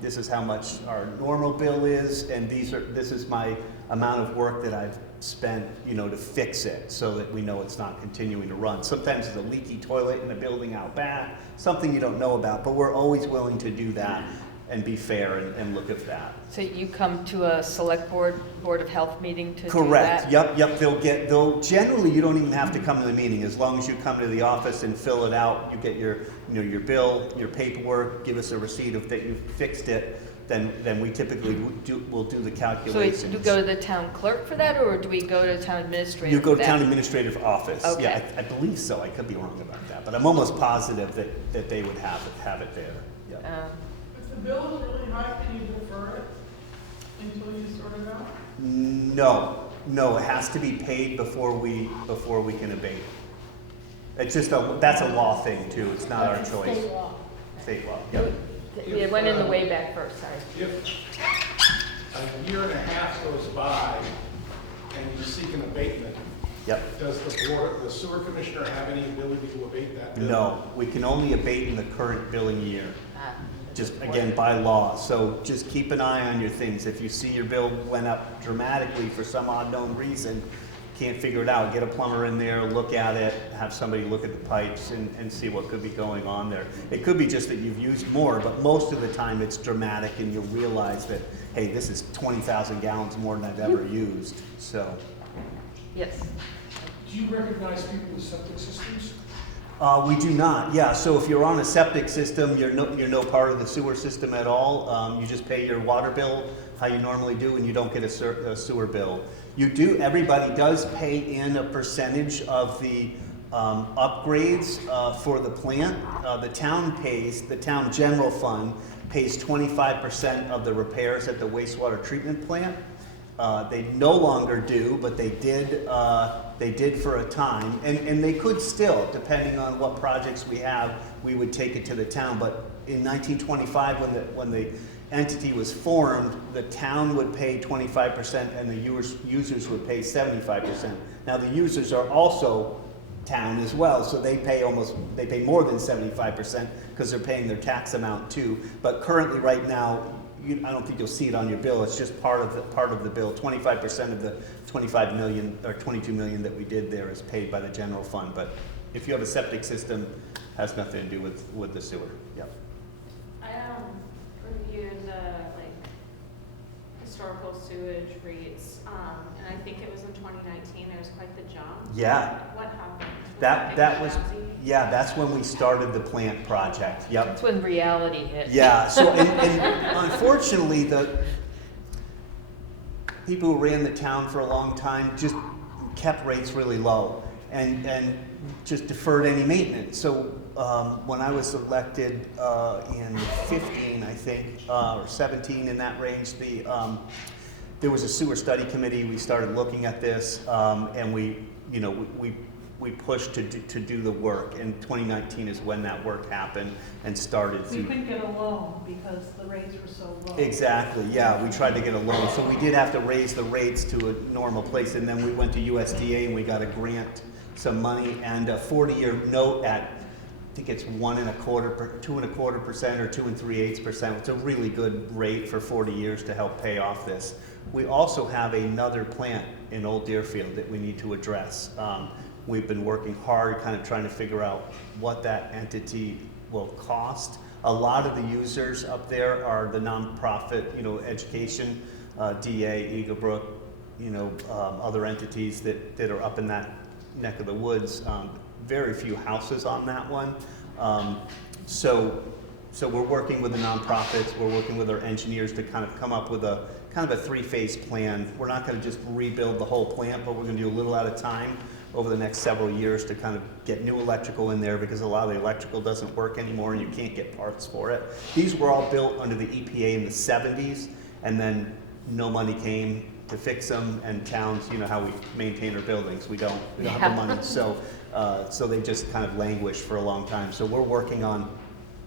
this is how much our normal bill is, and this is my amount of work that I've spent, to fix it so that we know it's not continuing to run. Sometimes it's a leaky toilet in a building out back, something you don't know about, but we're always willing to do that and be fair and look at that. So you come to a select board of health meeting to do that? Correct, yep, they'll generally, you don't even have to come to the meeting, as long as you come to the office and fill it out, you get your bill, your paperwork, give us a receipt of that you fixed it, then we typically will do the calculations. So you go to the town clerk for that, or do we go to the town administrator? You go for to that? town administrative office. Okay. Yeah, I believe so, I could be wrong about that, but I'm almost positive that they would have it there, yeah. If the bill is really high, can you defer it until you sort it out? No, it has to be paid before we can abate it. It's just that's a law thing too, it's not our choice. State law. State law, yep. It went in the way back first, sorry. If a year and a half goes by and you seek an abatement, Yep. does the sewer commissioner have any ability to abate that bill? No, we can only abate in the current billing year. Just again, by law, so just keep an eye on your things. If you see your bill went up dramatically for some unknown reason, can't figure it out, get a plumber in there, look at it, have somebody look at the pipes and see what could be going on there. It could be just that you've used more, but most of the time it's dramatic and you'll realize that, hey, this is 20,000 gallons more than I've ever used, so. Yes. Do you recognize people with septic systems? We do not, yeah, so if you're on a septic system, you're no part of the sewer system at all. You just pay your water bill how you normally do and you don't get a sewer bill. Everybody does pay in a percentage of the upgrades for the plant. The town general fund pays 25% of the repairs at the wastewater treatment plant. They no longer do, but they did for a time, and they could still, depending on what projects we have, we would take it to the town. But in 1925, when the entity was formed, the town would pay 25% and the users would pay 75%. Now the users are also town as well, so they pay more than 75% because they're paying their tax amount too. But currently, right now, I don't think you'll see it on your bill. It's just part of the bill. 25% of the 25 million or 22 million that we did there is paid by the general fund. But if you have a septic system, it has nothing to do with the sewer. Yep. I reviewed the historical sewage rates, and I think it was in 2019. There was quite the jump. Yeah. What happened? That's when we started the plant project. Yep. That's when reality hit. Yeah, so and unfortunately, the people who ran the town for a long time just kept rates really low and just deferred any maintenance. So when I was elected in 15, I think, or 17, in that range, there was a sewer study committee. We started looking at this, and we pushed to do the work, and 2019 is when that work happened and started. We couldn't get a loan because the rates were so low. Exactly, yeah, we tried to get a loan, so we did have to raise the rates to a normal place, and then we went to USDA and we got a grant, some money, and a 40-year note at, I think it's 2.25% or 2 3/8%. It's a really good rate for 40 years to help pay off this. We also have another plant in Old Deerfield that we need to address. We've been working hard, kind of trying to figure out what that entity will cost. A lot of the users up there are the nonprofit, education, DA, Eagle Brook, other entities that are up in that neck of the woods. Very few houses on that one. So we're working with the nonprofits, we're working with our engineers to kind of come up with a 3-phase plan. We're not going to just rebuild the whole plant, but we're going to do a little at a time. over the next several years to kind of get new electrical in there because a lot of the electrical doesn't work anymore and you can't get parts for it. These were all built under the EPA in the 70s, and then no money came to fix them, and towns, you know how we maintain our buildings, we don't have the money. So they just kind of languished for a long time. So we're working on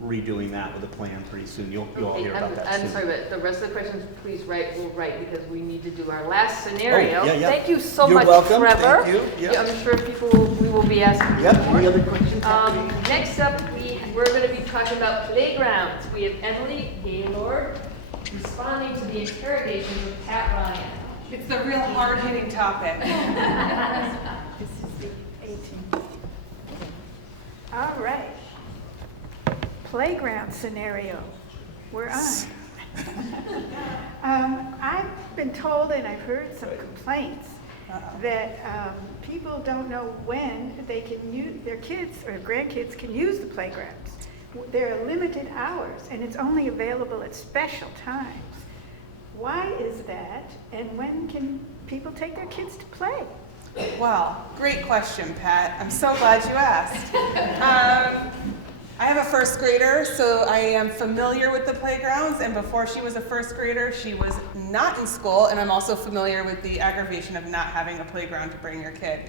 redoing that with a plan pretty soon. You'll all hear about that soon. I'm sorry, but the rest of the questions, please we'll write because we need to do our last scenario. Oh, yeah. Thank you so You're much, welcome. Trevor. Thank you. Yep. Yeah, I'm sure we will be asking you more. Any other questions? Next up, we're going to be talking about playgrounds. We have Emily Gaylord responding to the interrogations of Pat Ryan. It's the real hard-hitting topic. This is the 18th. All right. Playground scenario. We're on. I've been told, and I've heard some complaints, that people don't know when they can use, their kids or grandkids can use the playgrounds. There are limited hours, and it's only available at special times. Why is that, and when can people take their kids to play? Well, great question, Pat. I'm so glad you asked. I have a first grader, so I am familiar with the playgrounds, and before she was a first grader, she was not in school, and I'm also familiar with the aggravation of not having a playground to bring your kid.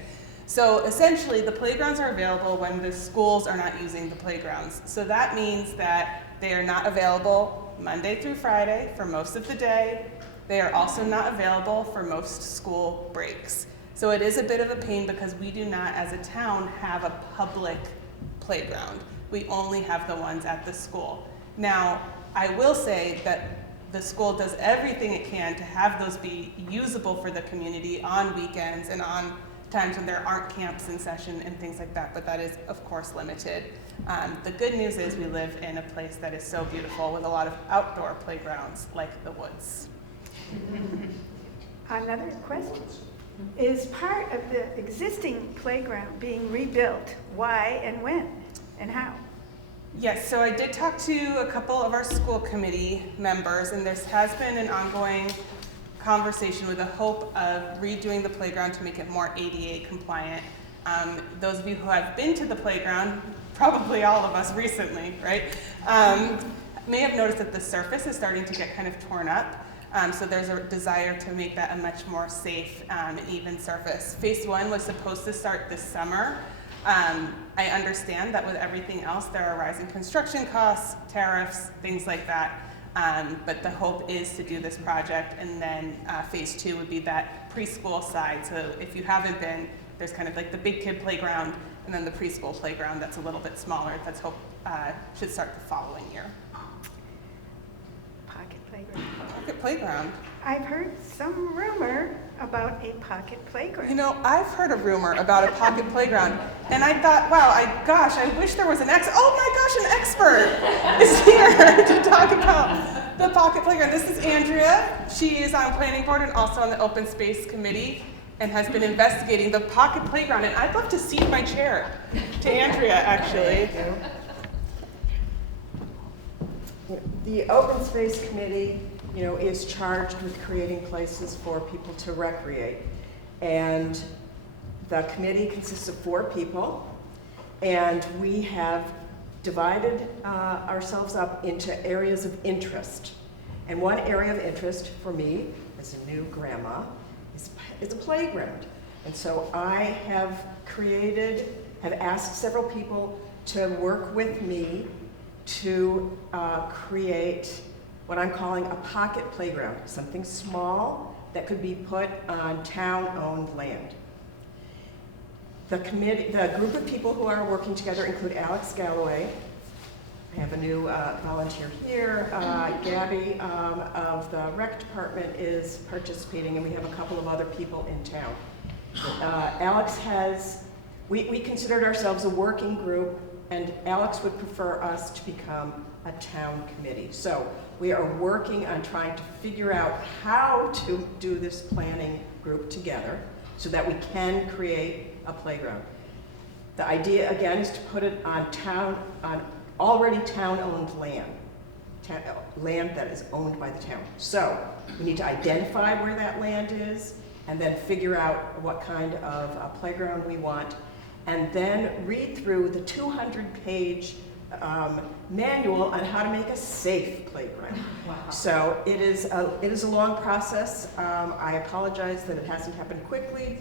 So essentially, the playgrounds are available when the schools are not using the playgrounds. So that means that they are not available Monday through Friday for most of the day. They are also not available for most school breaks. So it is a bit of a pain because we do not, as a town, have a public playground. We only have the ones at the school. Now, I will say that the school does everything it can to have those be usable for the community on weekends and on times when there aren't camps in session and things like that, but that is, of course, limited. The good news is we live in a place that is so beautiful with a lot of outdoor playgrounds like the woods. Another question. Is part of the existing playground being rebuilt? Why and when and how? Yes, so I did talk to a couple of our school committee members, and this has been an ongoing conversation with the hope of redoing the playground to make it more ADA compliant. Those of you who have been to the playground, probably all of us recently, right, may have noticed that the surface is starting to get kind of torn up. So there's a desire to make that a much more safe and even surface. Phase 1 was supposed to start this summer. I understand that with everything else, there are rising construction costs, tariffs, things like that. But the hope is to do this project, and then phase 2 would be that preschool side. So if you haven't been, there's kind of like the big kid playground, and then the preschool playground that's a little bit smaller. That's hope should start the following year. Pocket playground. Pocket playground. I've heard some rumor about a pocket playground. You know, I've heard a rumor about a pocket playground, and I thought, wow, I wish there was an expert. Oh my gosh, an expert is here to talk about the pocket playground. This is Andrea. She is on planning board and also on the open space committee and has been investigating the pocket playground. And I'd love to cede my chair to Andrea, actually. The Open Space Committee, is charged with creating places for people to recreate. And the committee consists of 4 people, and we have divided ourselves up into areas of interest. And one area of interest for me, as a new grandma, is a playground. And so I have asked several people to work with me to create what I'm calling a pocket playground, something small that could be put on town-owned land. The group of people who are working together include Alex Galloway. I have a new volunteer here. Gabby of the rec department is participating, and we have a couple of other people in town. Alex we considered ourselves a working group, and Alex would prefer us to become a town committee. So we are working on trying to figure out how to do this planning group together so that we can create a playground. The idea, again, is to put it on already town-owned land, land that is owned by the town. So we need to identify where that land is, and then figure out what kind of playground we want, and then read through the 200-page manual on how to make a safe playground. Wow. So it is a long process. I apologize that it hasn't happened quickly.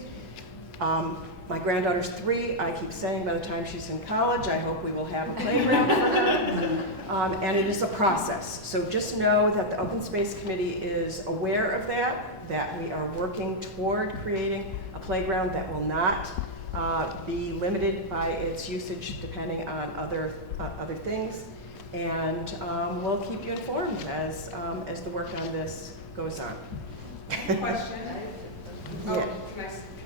My granddaughter's 3. I keep saying by the time she's in college, I hope we will have a playground for her. And it is a process. So just know that the Open Space Committee is aware of that we are working toward creating a playground that will not be limited by its usage depending on other things. And we'll keep you informed as the work on this goes on. Question. Yeah.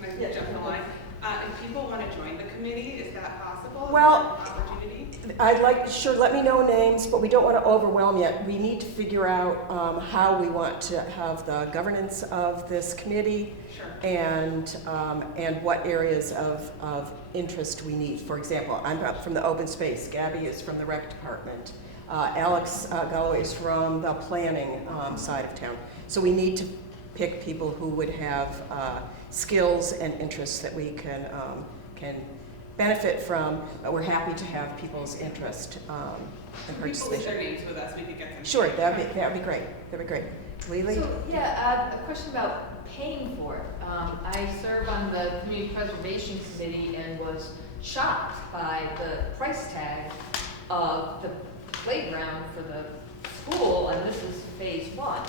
Can I jump the line? If people want to join the committee, is that possible? Well, Is there an opportunity? I'd like, sure, let me know names, but we don't want to overwhelm yet. We need to figure out how we want to have the governance of this committee. Sure. And what areas of interest we need. For example, I'm from the open space. Gabby is from the rec department. Alex Galloway is from the planning side of town. So we need to pick people who would have skills and interests that we can benefit from, but we're happy to have people's interest and People participation. share names with us, we could get them. Sure, that'd be great. That'd be great. Lily? So, yeah, a question about paying for it. I serve on the Community Preservation Committee and was shocked by the price tag of the playground for the school, and this is phase 1.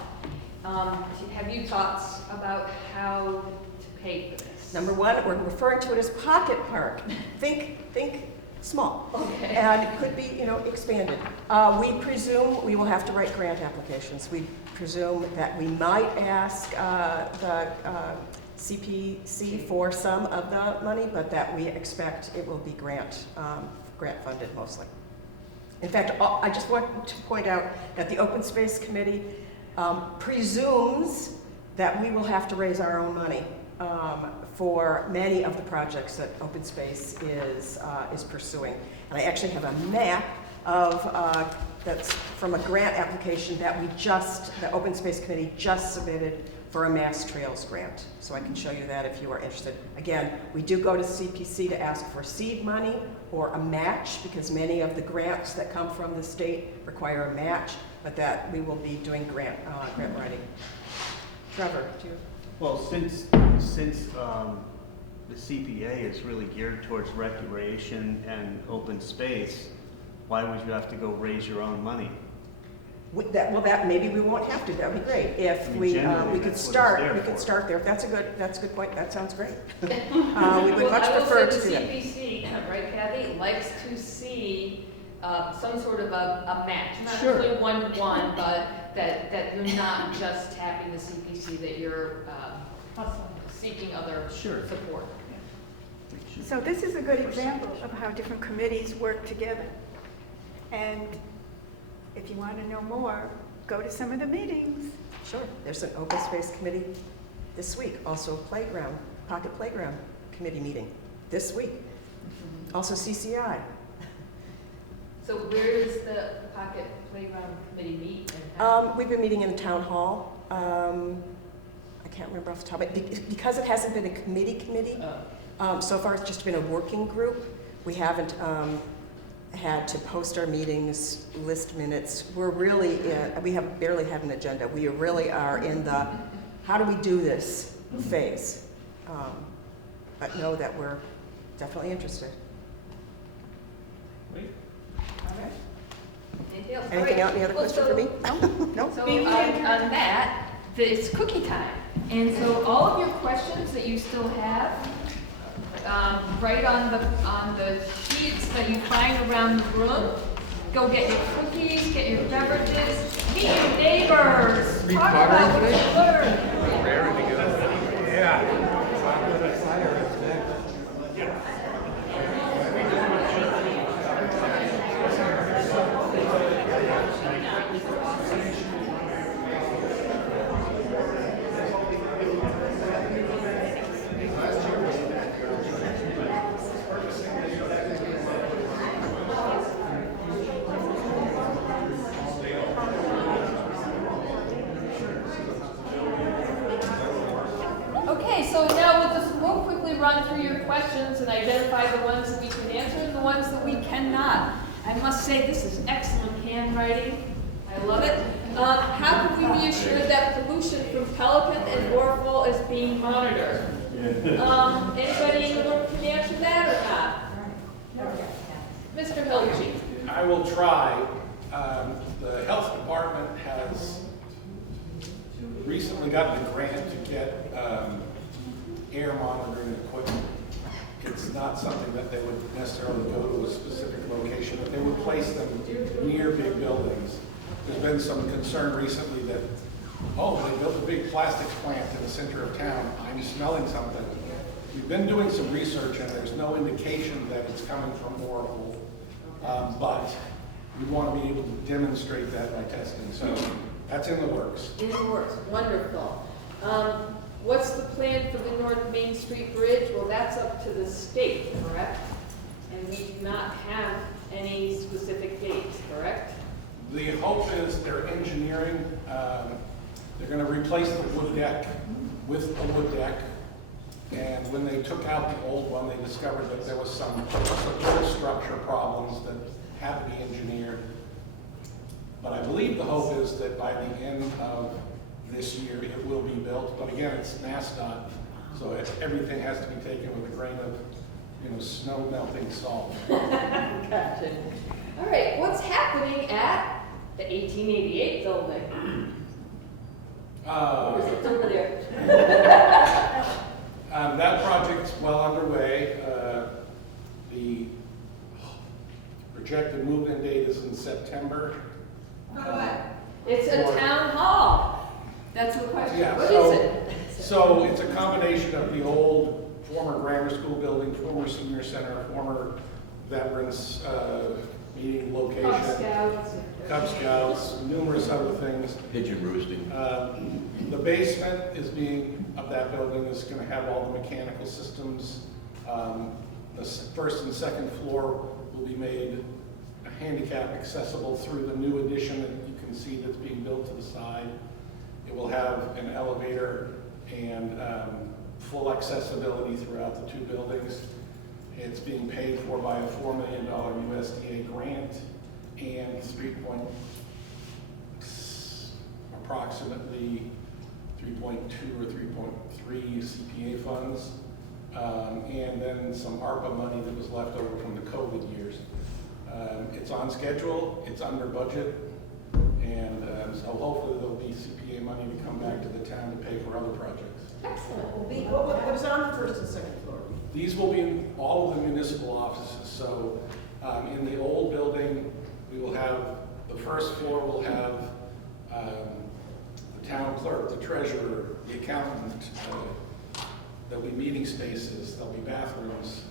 Have you thoughts about how to pay for this? Number 1, we're referring to it as Pocket Park. Think small. Okay. And it could be, expanded. We presume we will have to write grant applications. We presume that we might ask the CPC for some of the money, but that we expect it will be grant funded mostly. In fact, I just want to point out that the Open Space Committee presumes that we will have to raise our own money for many of the projects that Open Space is pursuing. And I actually have a map of that's from a grant application that the Open Space Committee just submitted for a Mass Trails grant. So I can show you that if you are interested. Again, we do go to CPC to ask for seed money or a match, because many of the grants that come from the state require a match, but that we will be doing grant writing. Trevor, do you? Well, since the CPA is really geared towards recreation and open space, why would you have to go raise your own money? That maybe we won't have to. That would be great if we could start. We could start there. That's a good point. That sounds great. We would much prefer to do that. The CPC, right, Kathy, likes to see some sort of a match, not necessarily 1-to-1, but that you're not just tapping the CPC, that you're seeking other support. So this is a good example of how different committees work together. And if you want to know more, go to some of the meetings. Sure. There's an Open Space Committee this week. Also a Pocket Playground Committee meeting this week. Also CCI. So where does the Pocket Playground Committee meet? We've been meeting in the town hall. I can't remember off the top. Because it hasn't been a committee, so far it's just been a working group. We haven't had to post our meetings, list minutes. We're really, we have barely had an agenda. We really are in the how do we do this phase. But know that we're definitely interested. Anything else? Any other question for me? No? So on that, it's cookie time. And so all of your questions that you still have, right on the sheets that you find around the room, go get your cookies, get your beverages, meet your neighbors, talk about what you learned. Raring to go. Yeah. Okay, Okay, so now we'll quickly run through your questions and identify the ones that we can answer and the ones that we cannot. I must say, this is excellent handwriting. I love it. How can we be assured that pollution from Pelican and Orville is being monitored? Anybody in the room can answer that or not? Mr. Hilge. I will try. The health department has recently gotten a grant to get air monitoring equipment. It's not something that they would necessarily go to a specific location, but they would place them near big buildings. There's been some concern recently that, oh, they built a big plastics plant in the center of town. I'm smelling something. We've been doing some research and there's no indication that it's coming from Oracle, but we want to be able to demonstrate that by testing. So that's in the works. In the works, wonderful. What's the plan for the North Main Street Bridge? Well, that's up to the state, correct? And we do not have any specific dates, correct? The hope is they're engineering. They're going to replace the wood deck with a wood deck. And when they took out the old one, they discovered that there was some support structure problems that had to be engineered. But I believe the hope is that by the end of this year, it will be built. But again, it's MassDOT, so everything has to be taken with a grain of, snow melting salt. Gotcha. All right, what's happening at the 1888 building? Or is it over there? That project's well underway. The projected move-in date is in September. It's a town hall. That's the question. Yeah, What is it? So it's a combination of the old former grammar school building, former senior center, former veterans meeting location. Cub Scouts, numerous other things. Pigeon roosting. The basement of that building is going to have all the mechanical systems. The first and second floor will be made handicap accessible through the new addition that you can see that's being built to the side. It will have an elevator and full accessibility throughout the two buildings. It's being paid for by a $4 million USDA grant and approximately 3.2 or 3.3 CPA funds, and then some ARPA money that was left over from the COVID years. It's on schedule, it's under budget, and so hopefully there'll be CPA money to come back to the town to pay for other projects. Excellent. What is on the first and second floor? These will be in all of the municipal offices. So in the old building, we will have, the first floor will have the town clerk, the treasurer, the accountant. There'll be meeting spaces, there'll be bathrooms,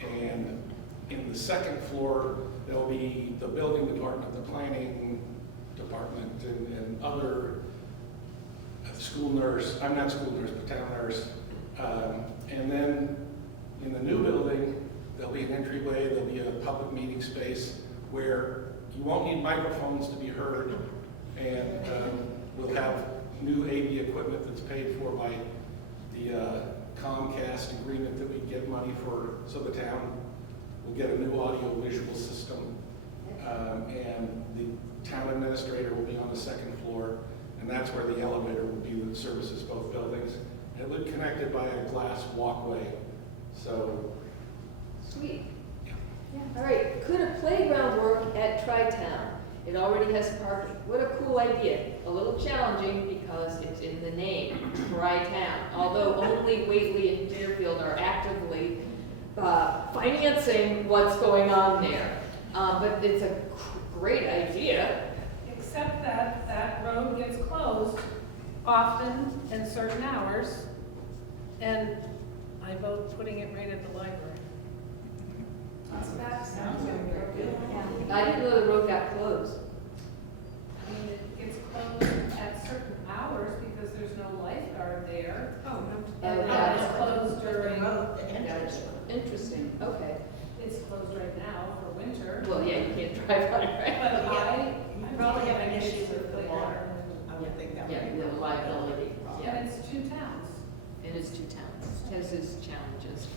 and in the second floor, there'll be the building department, the planning department, and other school nurse, I'm not school nurse, but town nurse. And then in the new building, there'll be an entryway, there'll be a public meeting space where you won't need microphones to be heard, and we'll have new AV equipment that's paid for by the Comcast agreement that we get money for, so the town will get a new audio visual system. And the town administrator will be on the second floor, and that's where the elevator will be that services both buildings. It will be connected by a glass walkway, so. Sweet. Yeah. All right, could a playground work at Tri-Town? It already has parking. What a cool idea. A little challenging because it's in the name, Tri-Town. Although only Whately and Deerfield are actively financing what's going on there. But it's a great idea. Except that that road gets closed often in certain hours, and I vote putting it right at the library. That sounds very good. I didn't know the road got closed. I mean, it gets closed at certain hours because there's no lifeguard there. Oh, And then it's closed during. Interesting, okay. It's closed right now for winter. Well, yeah, you can't drive on it, right? But I probably have an issue with the water. I would think that would be the liability. And it's two towns. And two towns, has its challenges.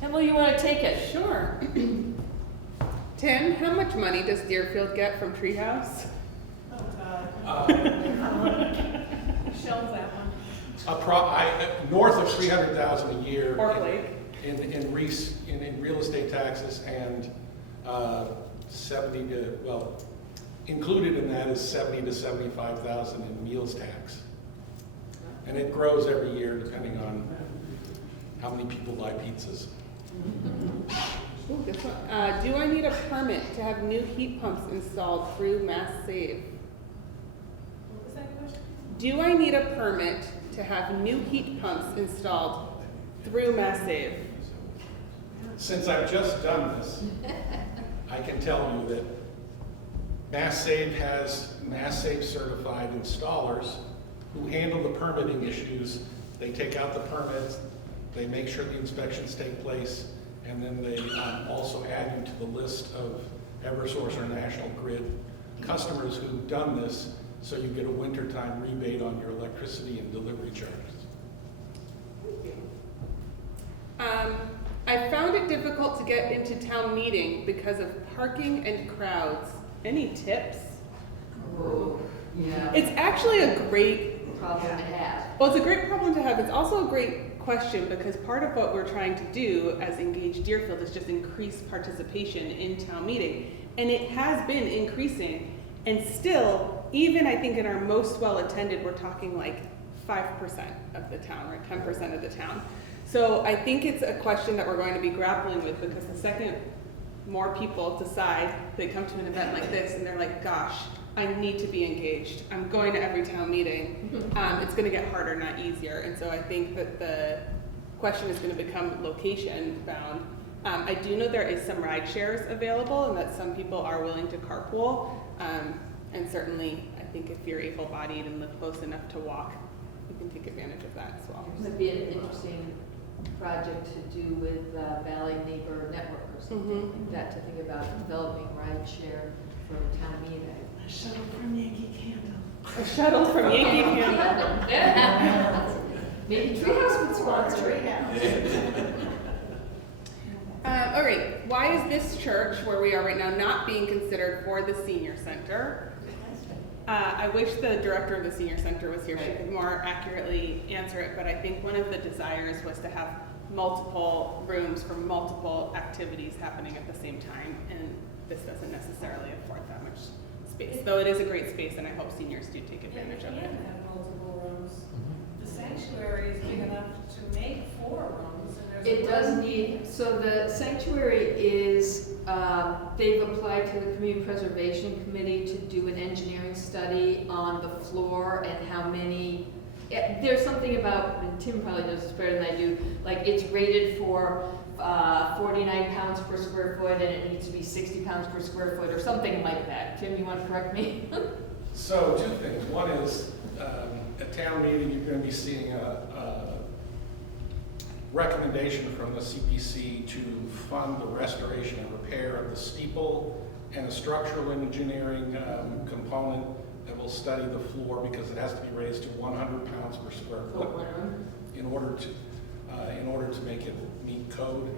Emily, you want to take it? Sure. Tim, how much money does Deerfield get from Treehouse? Shelves that one. North of 300,000 a year. Or Blake. In real estate taxes, and 70 to, well, included in that is 70 to 75,000 in meals tax. And it grows every year depending on how many people buy pizzas. Ooh, this one. Do I need a permit to have new heat pumps installed through Mass Save? What was that question? Do I need a permit to have new heat pumps installed through Mass Save? Since I've just done this, I can tell you that Mass Save has Mass Save certified installers who handle the permitting issues. They take out the permits, they make sure the inspections take place, and then they also add you to the list of Eversource or National Grid customers who've done this, so you get a wintertime rebate on your electricity and delivery charges. I found it difficult to get into town meeting because of parking and crowds. Any tips? Oh, yeah. It's actually a great problem to have. Well, it's a great problem to have. It's also a great question because part of what we're trying to do as Engage Deerfield is just increase participation in town meeting. And it has been increasing. And still, even I think in our most well-attended, we're talking like 5% of the town or 10% of the town. So I think it's a question that we're going to be grappling with, because the second more people decide they come to an event like this and they're like, gosh, I need to be engaged. I'm going to every town meeting. It's going to get harder, not easier. And so I think that the question is going to become location bound. I do know there is some ride shares available and that some people are willing to carpool. And certainly, I think if you're able-bodied and live close enough to walk, you can take advantage of that as well. It would be an interesting project to do with Valley Neighbor Network or something like that, to think about developing ride share for town meeting. A shuttle from Yankee Candle. A shuttle from Yankee Candle. Maybe Treehouse would sponsor it. All right, why is this church, where we are right now, not being considered for the senior center? I wish the director of the senior center was here. She could more accurately answer it, but I think one of the desires was to have multiple rooms for multiple activities happening at the same time, and this doesn't necessarily afford that much space, though it is a great space, and I hope seniors do take advantage of it. It can have multiple rooms. The sanctuary is big enough to make 4 rooms, and there's It does need, so the sanctuary is, they've applied to the Community Preservation Committee to do an engineering study on the floor and how many, there's something about, and Tim probably knows this better than I do, like it's rated for 49 pounds per square foot and it needs to be 60 pounds per square foot or something like that. Tim, you want to correct me? So 2 things. One is, at town meeting, you're going to be seeing a recommendation from the CPC to fund the restoration and repair of the steeple and a structural engineering component that will study the floor, because it has to be raised to 100 pounds per square foot in order to make it meet code.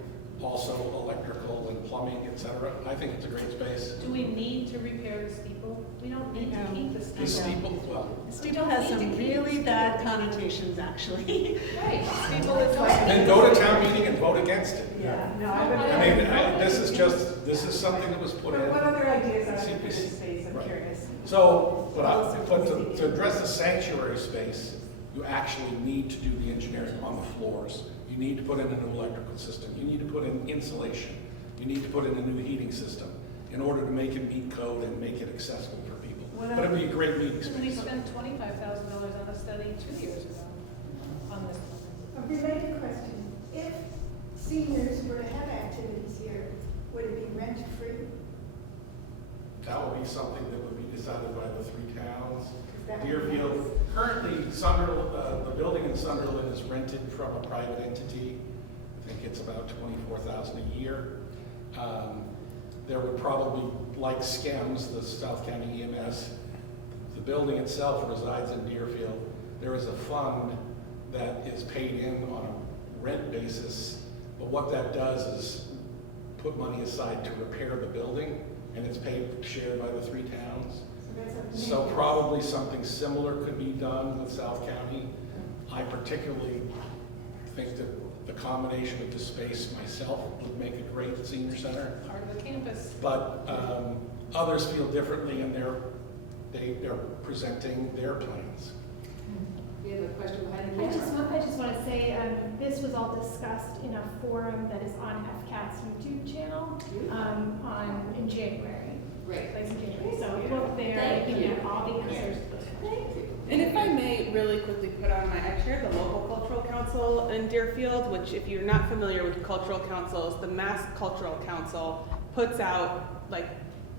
Also electrical and plumbing, etc. I think it's a great space. Do we need to repair the steeple? We don't need to keep the steeple. The steeple, well, The steeple has some really bad connotations, actually. Right. Steeple is like. then go to town meeting and vote against it. Yeah, no, I would. This is something that was put in. What other ideas are in CPC. this space? I'm Right. curious. So, but to address the sanctuary space, you actually need to do the engineering on the floors. You need to put in a new electrical system. You need to put in insulation. You need to put in a new heating system in order to make it meet code and make it accessible for people. But it would be a great meeting Didn't we space. spend $25,000 on a study 2 years ago on this? A related question, if seniors were to have activities here, would it be rent-free? That would be something that would be decided by the 3 towns. That would be Deerfield, nice. currently Sunderland, the building in Sunderland is rented from a private entity. I think it's about $24,000 a year. There would probably, like SCEMS, the South County EMS, the building itself resides in Deerfield. There is a fund that is paid in on a rent basis, but what that does is put money aside to repair the building, and it's shared by the 3 towns. So probably something similar could be done with South County. I particularly think that the combination of the space myself would make a great senior center. Part of the campus. But others feel differently, and they're presenting their plans. We have a question behind the I camera. just want to say, this was all discussed in a forum that is on FCAT's YouTube channel in January. Great. Like in January. So look there, you get all the answers to those questions. And if I may really quickly put on I chair the local cultural council in Deerfield, which if you're not familiar with cultural councils, the Mass Cultural Council puts out like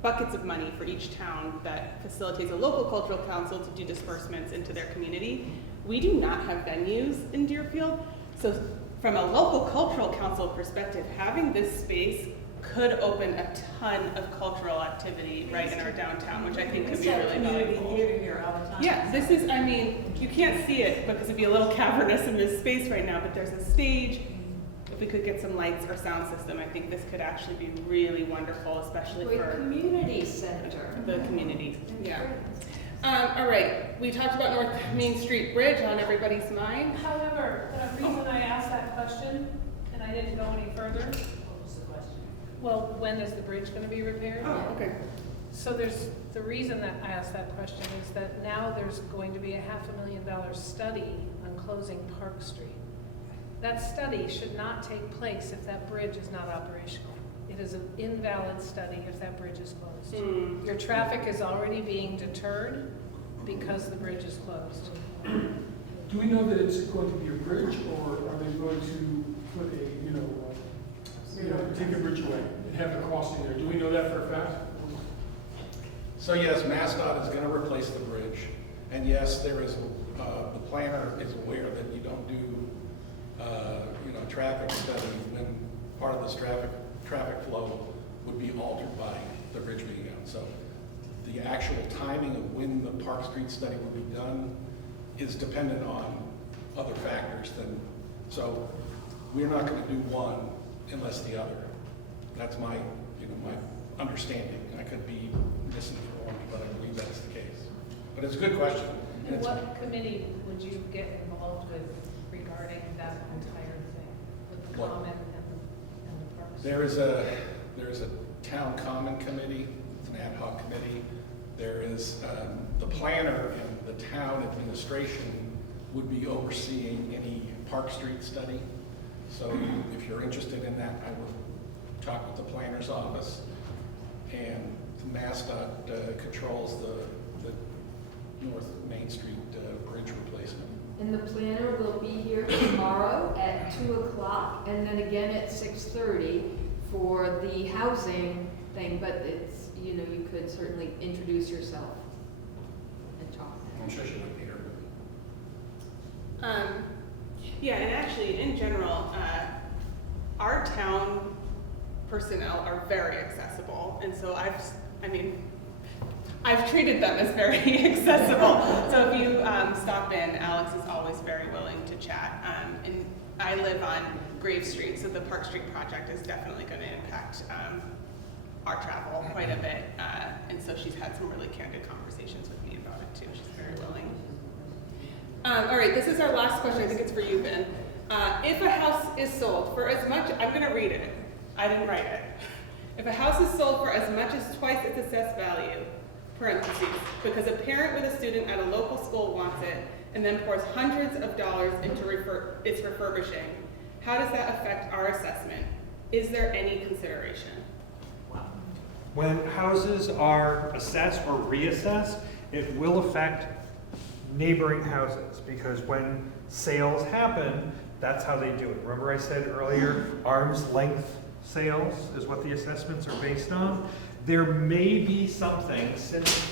buckets of money for each town that facilitates a local cultural council to do disbursements into their community. We do not have venues in Deerfield, so from a local cultural council perspective, having this space could open a ton of cultural activity right in our downtown, which I think could be really valuable. Theater here all the time. Yeah, this is, I mean, you can't see it because it'd be a little cavernous in this space right now, but there's a stage. If we could get some lights or sound system, I think this could actually be really wonderful, especially for community center. The community. Yeah. All right, we talked about North Main Street Bridge on everybody's mind. However, the reason I asked that question, and I didn't go any further. What was the question? Well, when is the bridge going to be repaired? Oh, okay. So the reason that I asked that question is that now there's going to be a $500,000 study on closing Park Street. That study should not take place if that bridge is not operational. It is an invalid study if that bridge is closed. Your traffic is already being deterred because the bridge is closed. Do we know that it's going to be a bridge, or are they going to put take the bridge away and have the crossing there? Do we know that for a fact? So yes, MassDOT is going to replace the bridge, and yes, there is the planner is aware that you don't do traffic study when part of this traffic flow would be altered by the bridge being out. So the actual timing of when the Park Street study will be done is dependent on other factors than, so we're not going to do one unless the other. That's my understanding. I could be misinformed, but I believe that's the case. But it's a good question. And what committee would you get involved with regarding that entire thing, with the common and the parks? There is a town common committee. It's an ad hoc committee. There is the planner and the town administration would be overseeing any Park Street study. So if you're interested in that, I would talk with the planner's office. And MassDOT controls the North Main Street bridge replacement. And the planner will be here tomorrow at 2 o'clock, and then again at 6:30 for the housing thing, but it's, you could certainly introduce yourself and talk. I'm sure she would be here. Yeah, and actually, in general, our town personnel are very accessible, and so I've treated them as very accessible. So if you stop in, Alex is always very willing to chat. And I live on Grave Street, so the Park Street project is definitely going to impact our travel quite a bit. And so she's had some really candid conversations with me about it too. She's very willing. All right, this is our last question. I think it's for you, Ben. If a house is sold for as much, I'm going to read it. I didn't write it. If a house is sold for as much as twice its assessed value, parentheses, because a parent with a student at a local school wants it and then pours hundreds of dollars into its refurbishing, how does that affect our assessment? Is there any consideration? When houses are assessed or reassessed, it will affect neighboring houses, because when sales happen, that's how they do it. Remember I said earlier, arm's length sales is what the assessments are based on? There may be something, since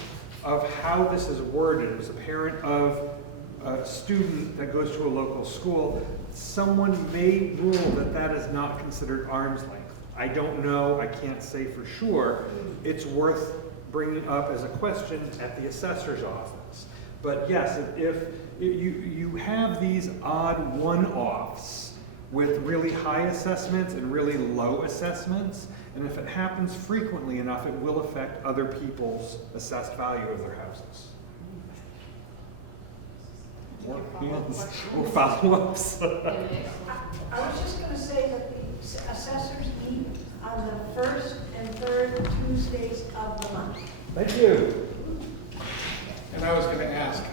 of how this is worded, as a parent of a student that goes to a local school, someone may rule that that is not considered arm's length. I don't know, I can't say for sure. It's worth bringing up as a question at the assessor's office. But yes, if you have these odd one-offs with really high assessments and really low assessments, and if it happens frequently enough, it will affect other people's assessed value of their houses. Or follow-ups. I was just gonna say that the assessors meet on the first and third Tuesdays of the month. Thank you. And I was gonna ask,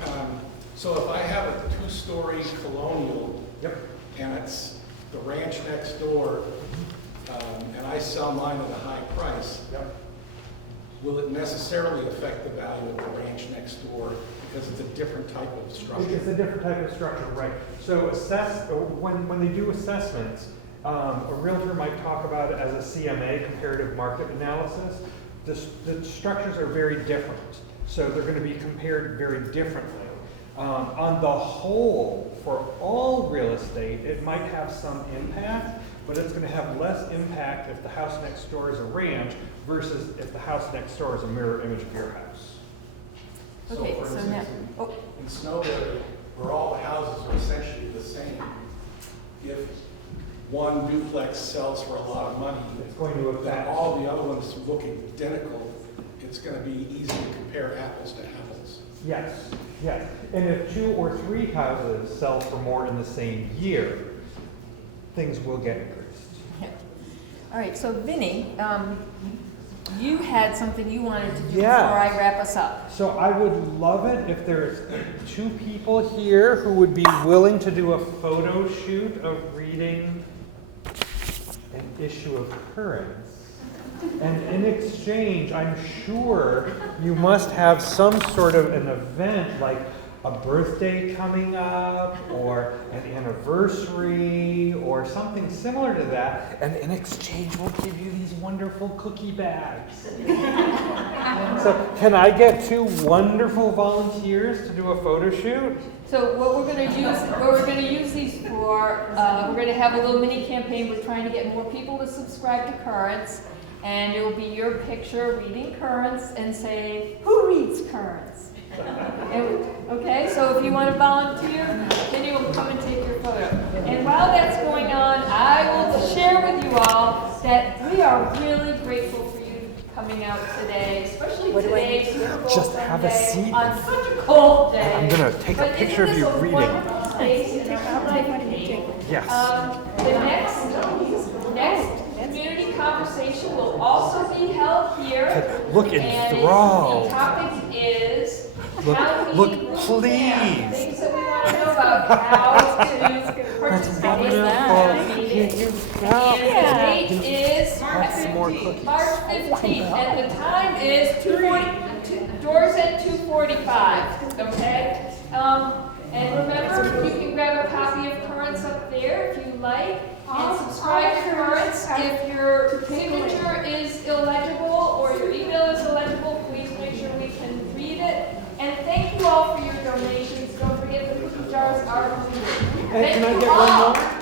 so if I have a two-story colonial, yep, and it's the ranch next door, and I sell mine at a high price, yep, will it necessarily affect the value of the ranch next door because it's a different type of structure? It's a different type of structure, right. So when they do assessments, a realtor might talk about it as a CMA, comparative market analysis. The structures are very different, so they're going to be compared very differently. On the whole, for all real estate, it might have some impact, but it's going to have less impact if the house next door is a ranch versus if the house next door is a mirror image of your house. Okay, for so instance, now, in Snowberry, where all the houses are essentially the same, if one duplex sells for a lot of money, it's going to affect then all the other ones look identical. It's going to be easy to compare apples to apples. Yes, yes. And if 2 or 3 houses sell for more in the same year, things will get increased. all right, so Vinny, you had something you wanted to do Yeah. before I wrap us up. So I would love it if there's 2 people here who would be willing to do a photo shoot of reading an issue of Currents. And in exchange, I'm sure you must have some sort of an event, like a birthday coming up, or an anniversary, or something similar to that. And in exchange, we'll give you these wonderful cookie bags. So can I get 2 wonderful volunteers to do a photo shoot? So what we're going to use these for, we're going to have a little mini campaign. We're trying to get more people to subscribe to Currents, and it will be your picture reading Currents and say, "Who reads Currents?" And, okay, so if you want to volunteer, then you will come and take your photo. And while that's going on, I will share with you all that we are really grateful for you coming out today, especially today, Super Bowl Just have a Sunday, seat. on such a cold day. I'm going to take a picture of you reading. Yes. The next community conversation will also be held here. Look, enthralled. And the topic is Look, how we look, move please. down. Things that we want to know about how to participate in that meeting. And the date is March 15th, and the time is 2:40. Doors at 2:45. Okay. And remember, you can grab a copy of Currents up there if you like, and subscribe to Currents. If your signature is illegible or your email is illegible, please make sure we can read it. And thank you all for your donations. Don't forget the cookie jars are completed. And can I Thank get you one all. more?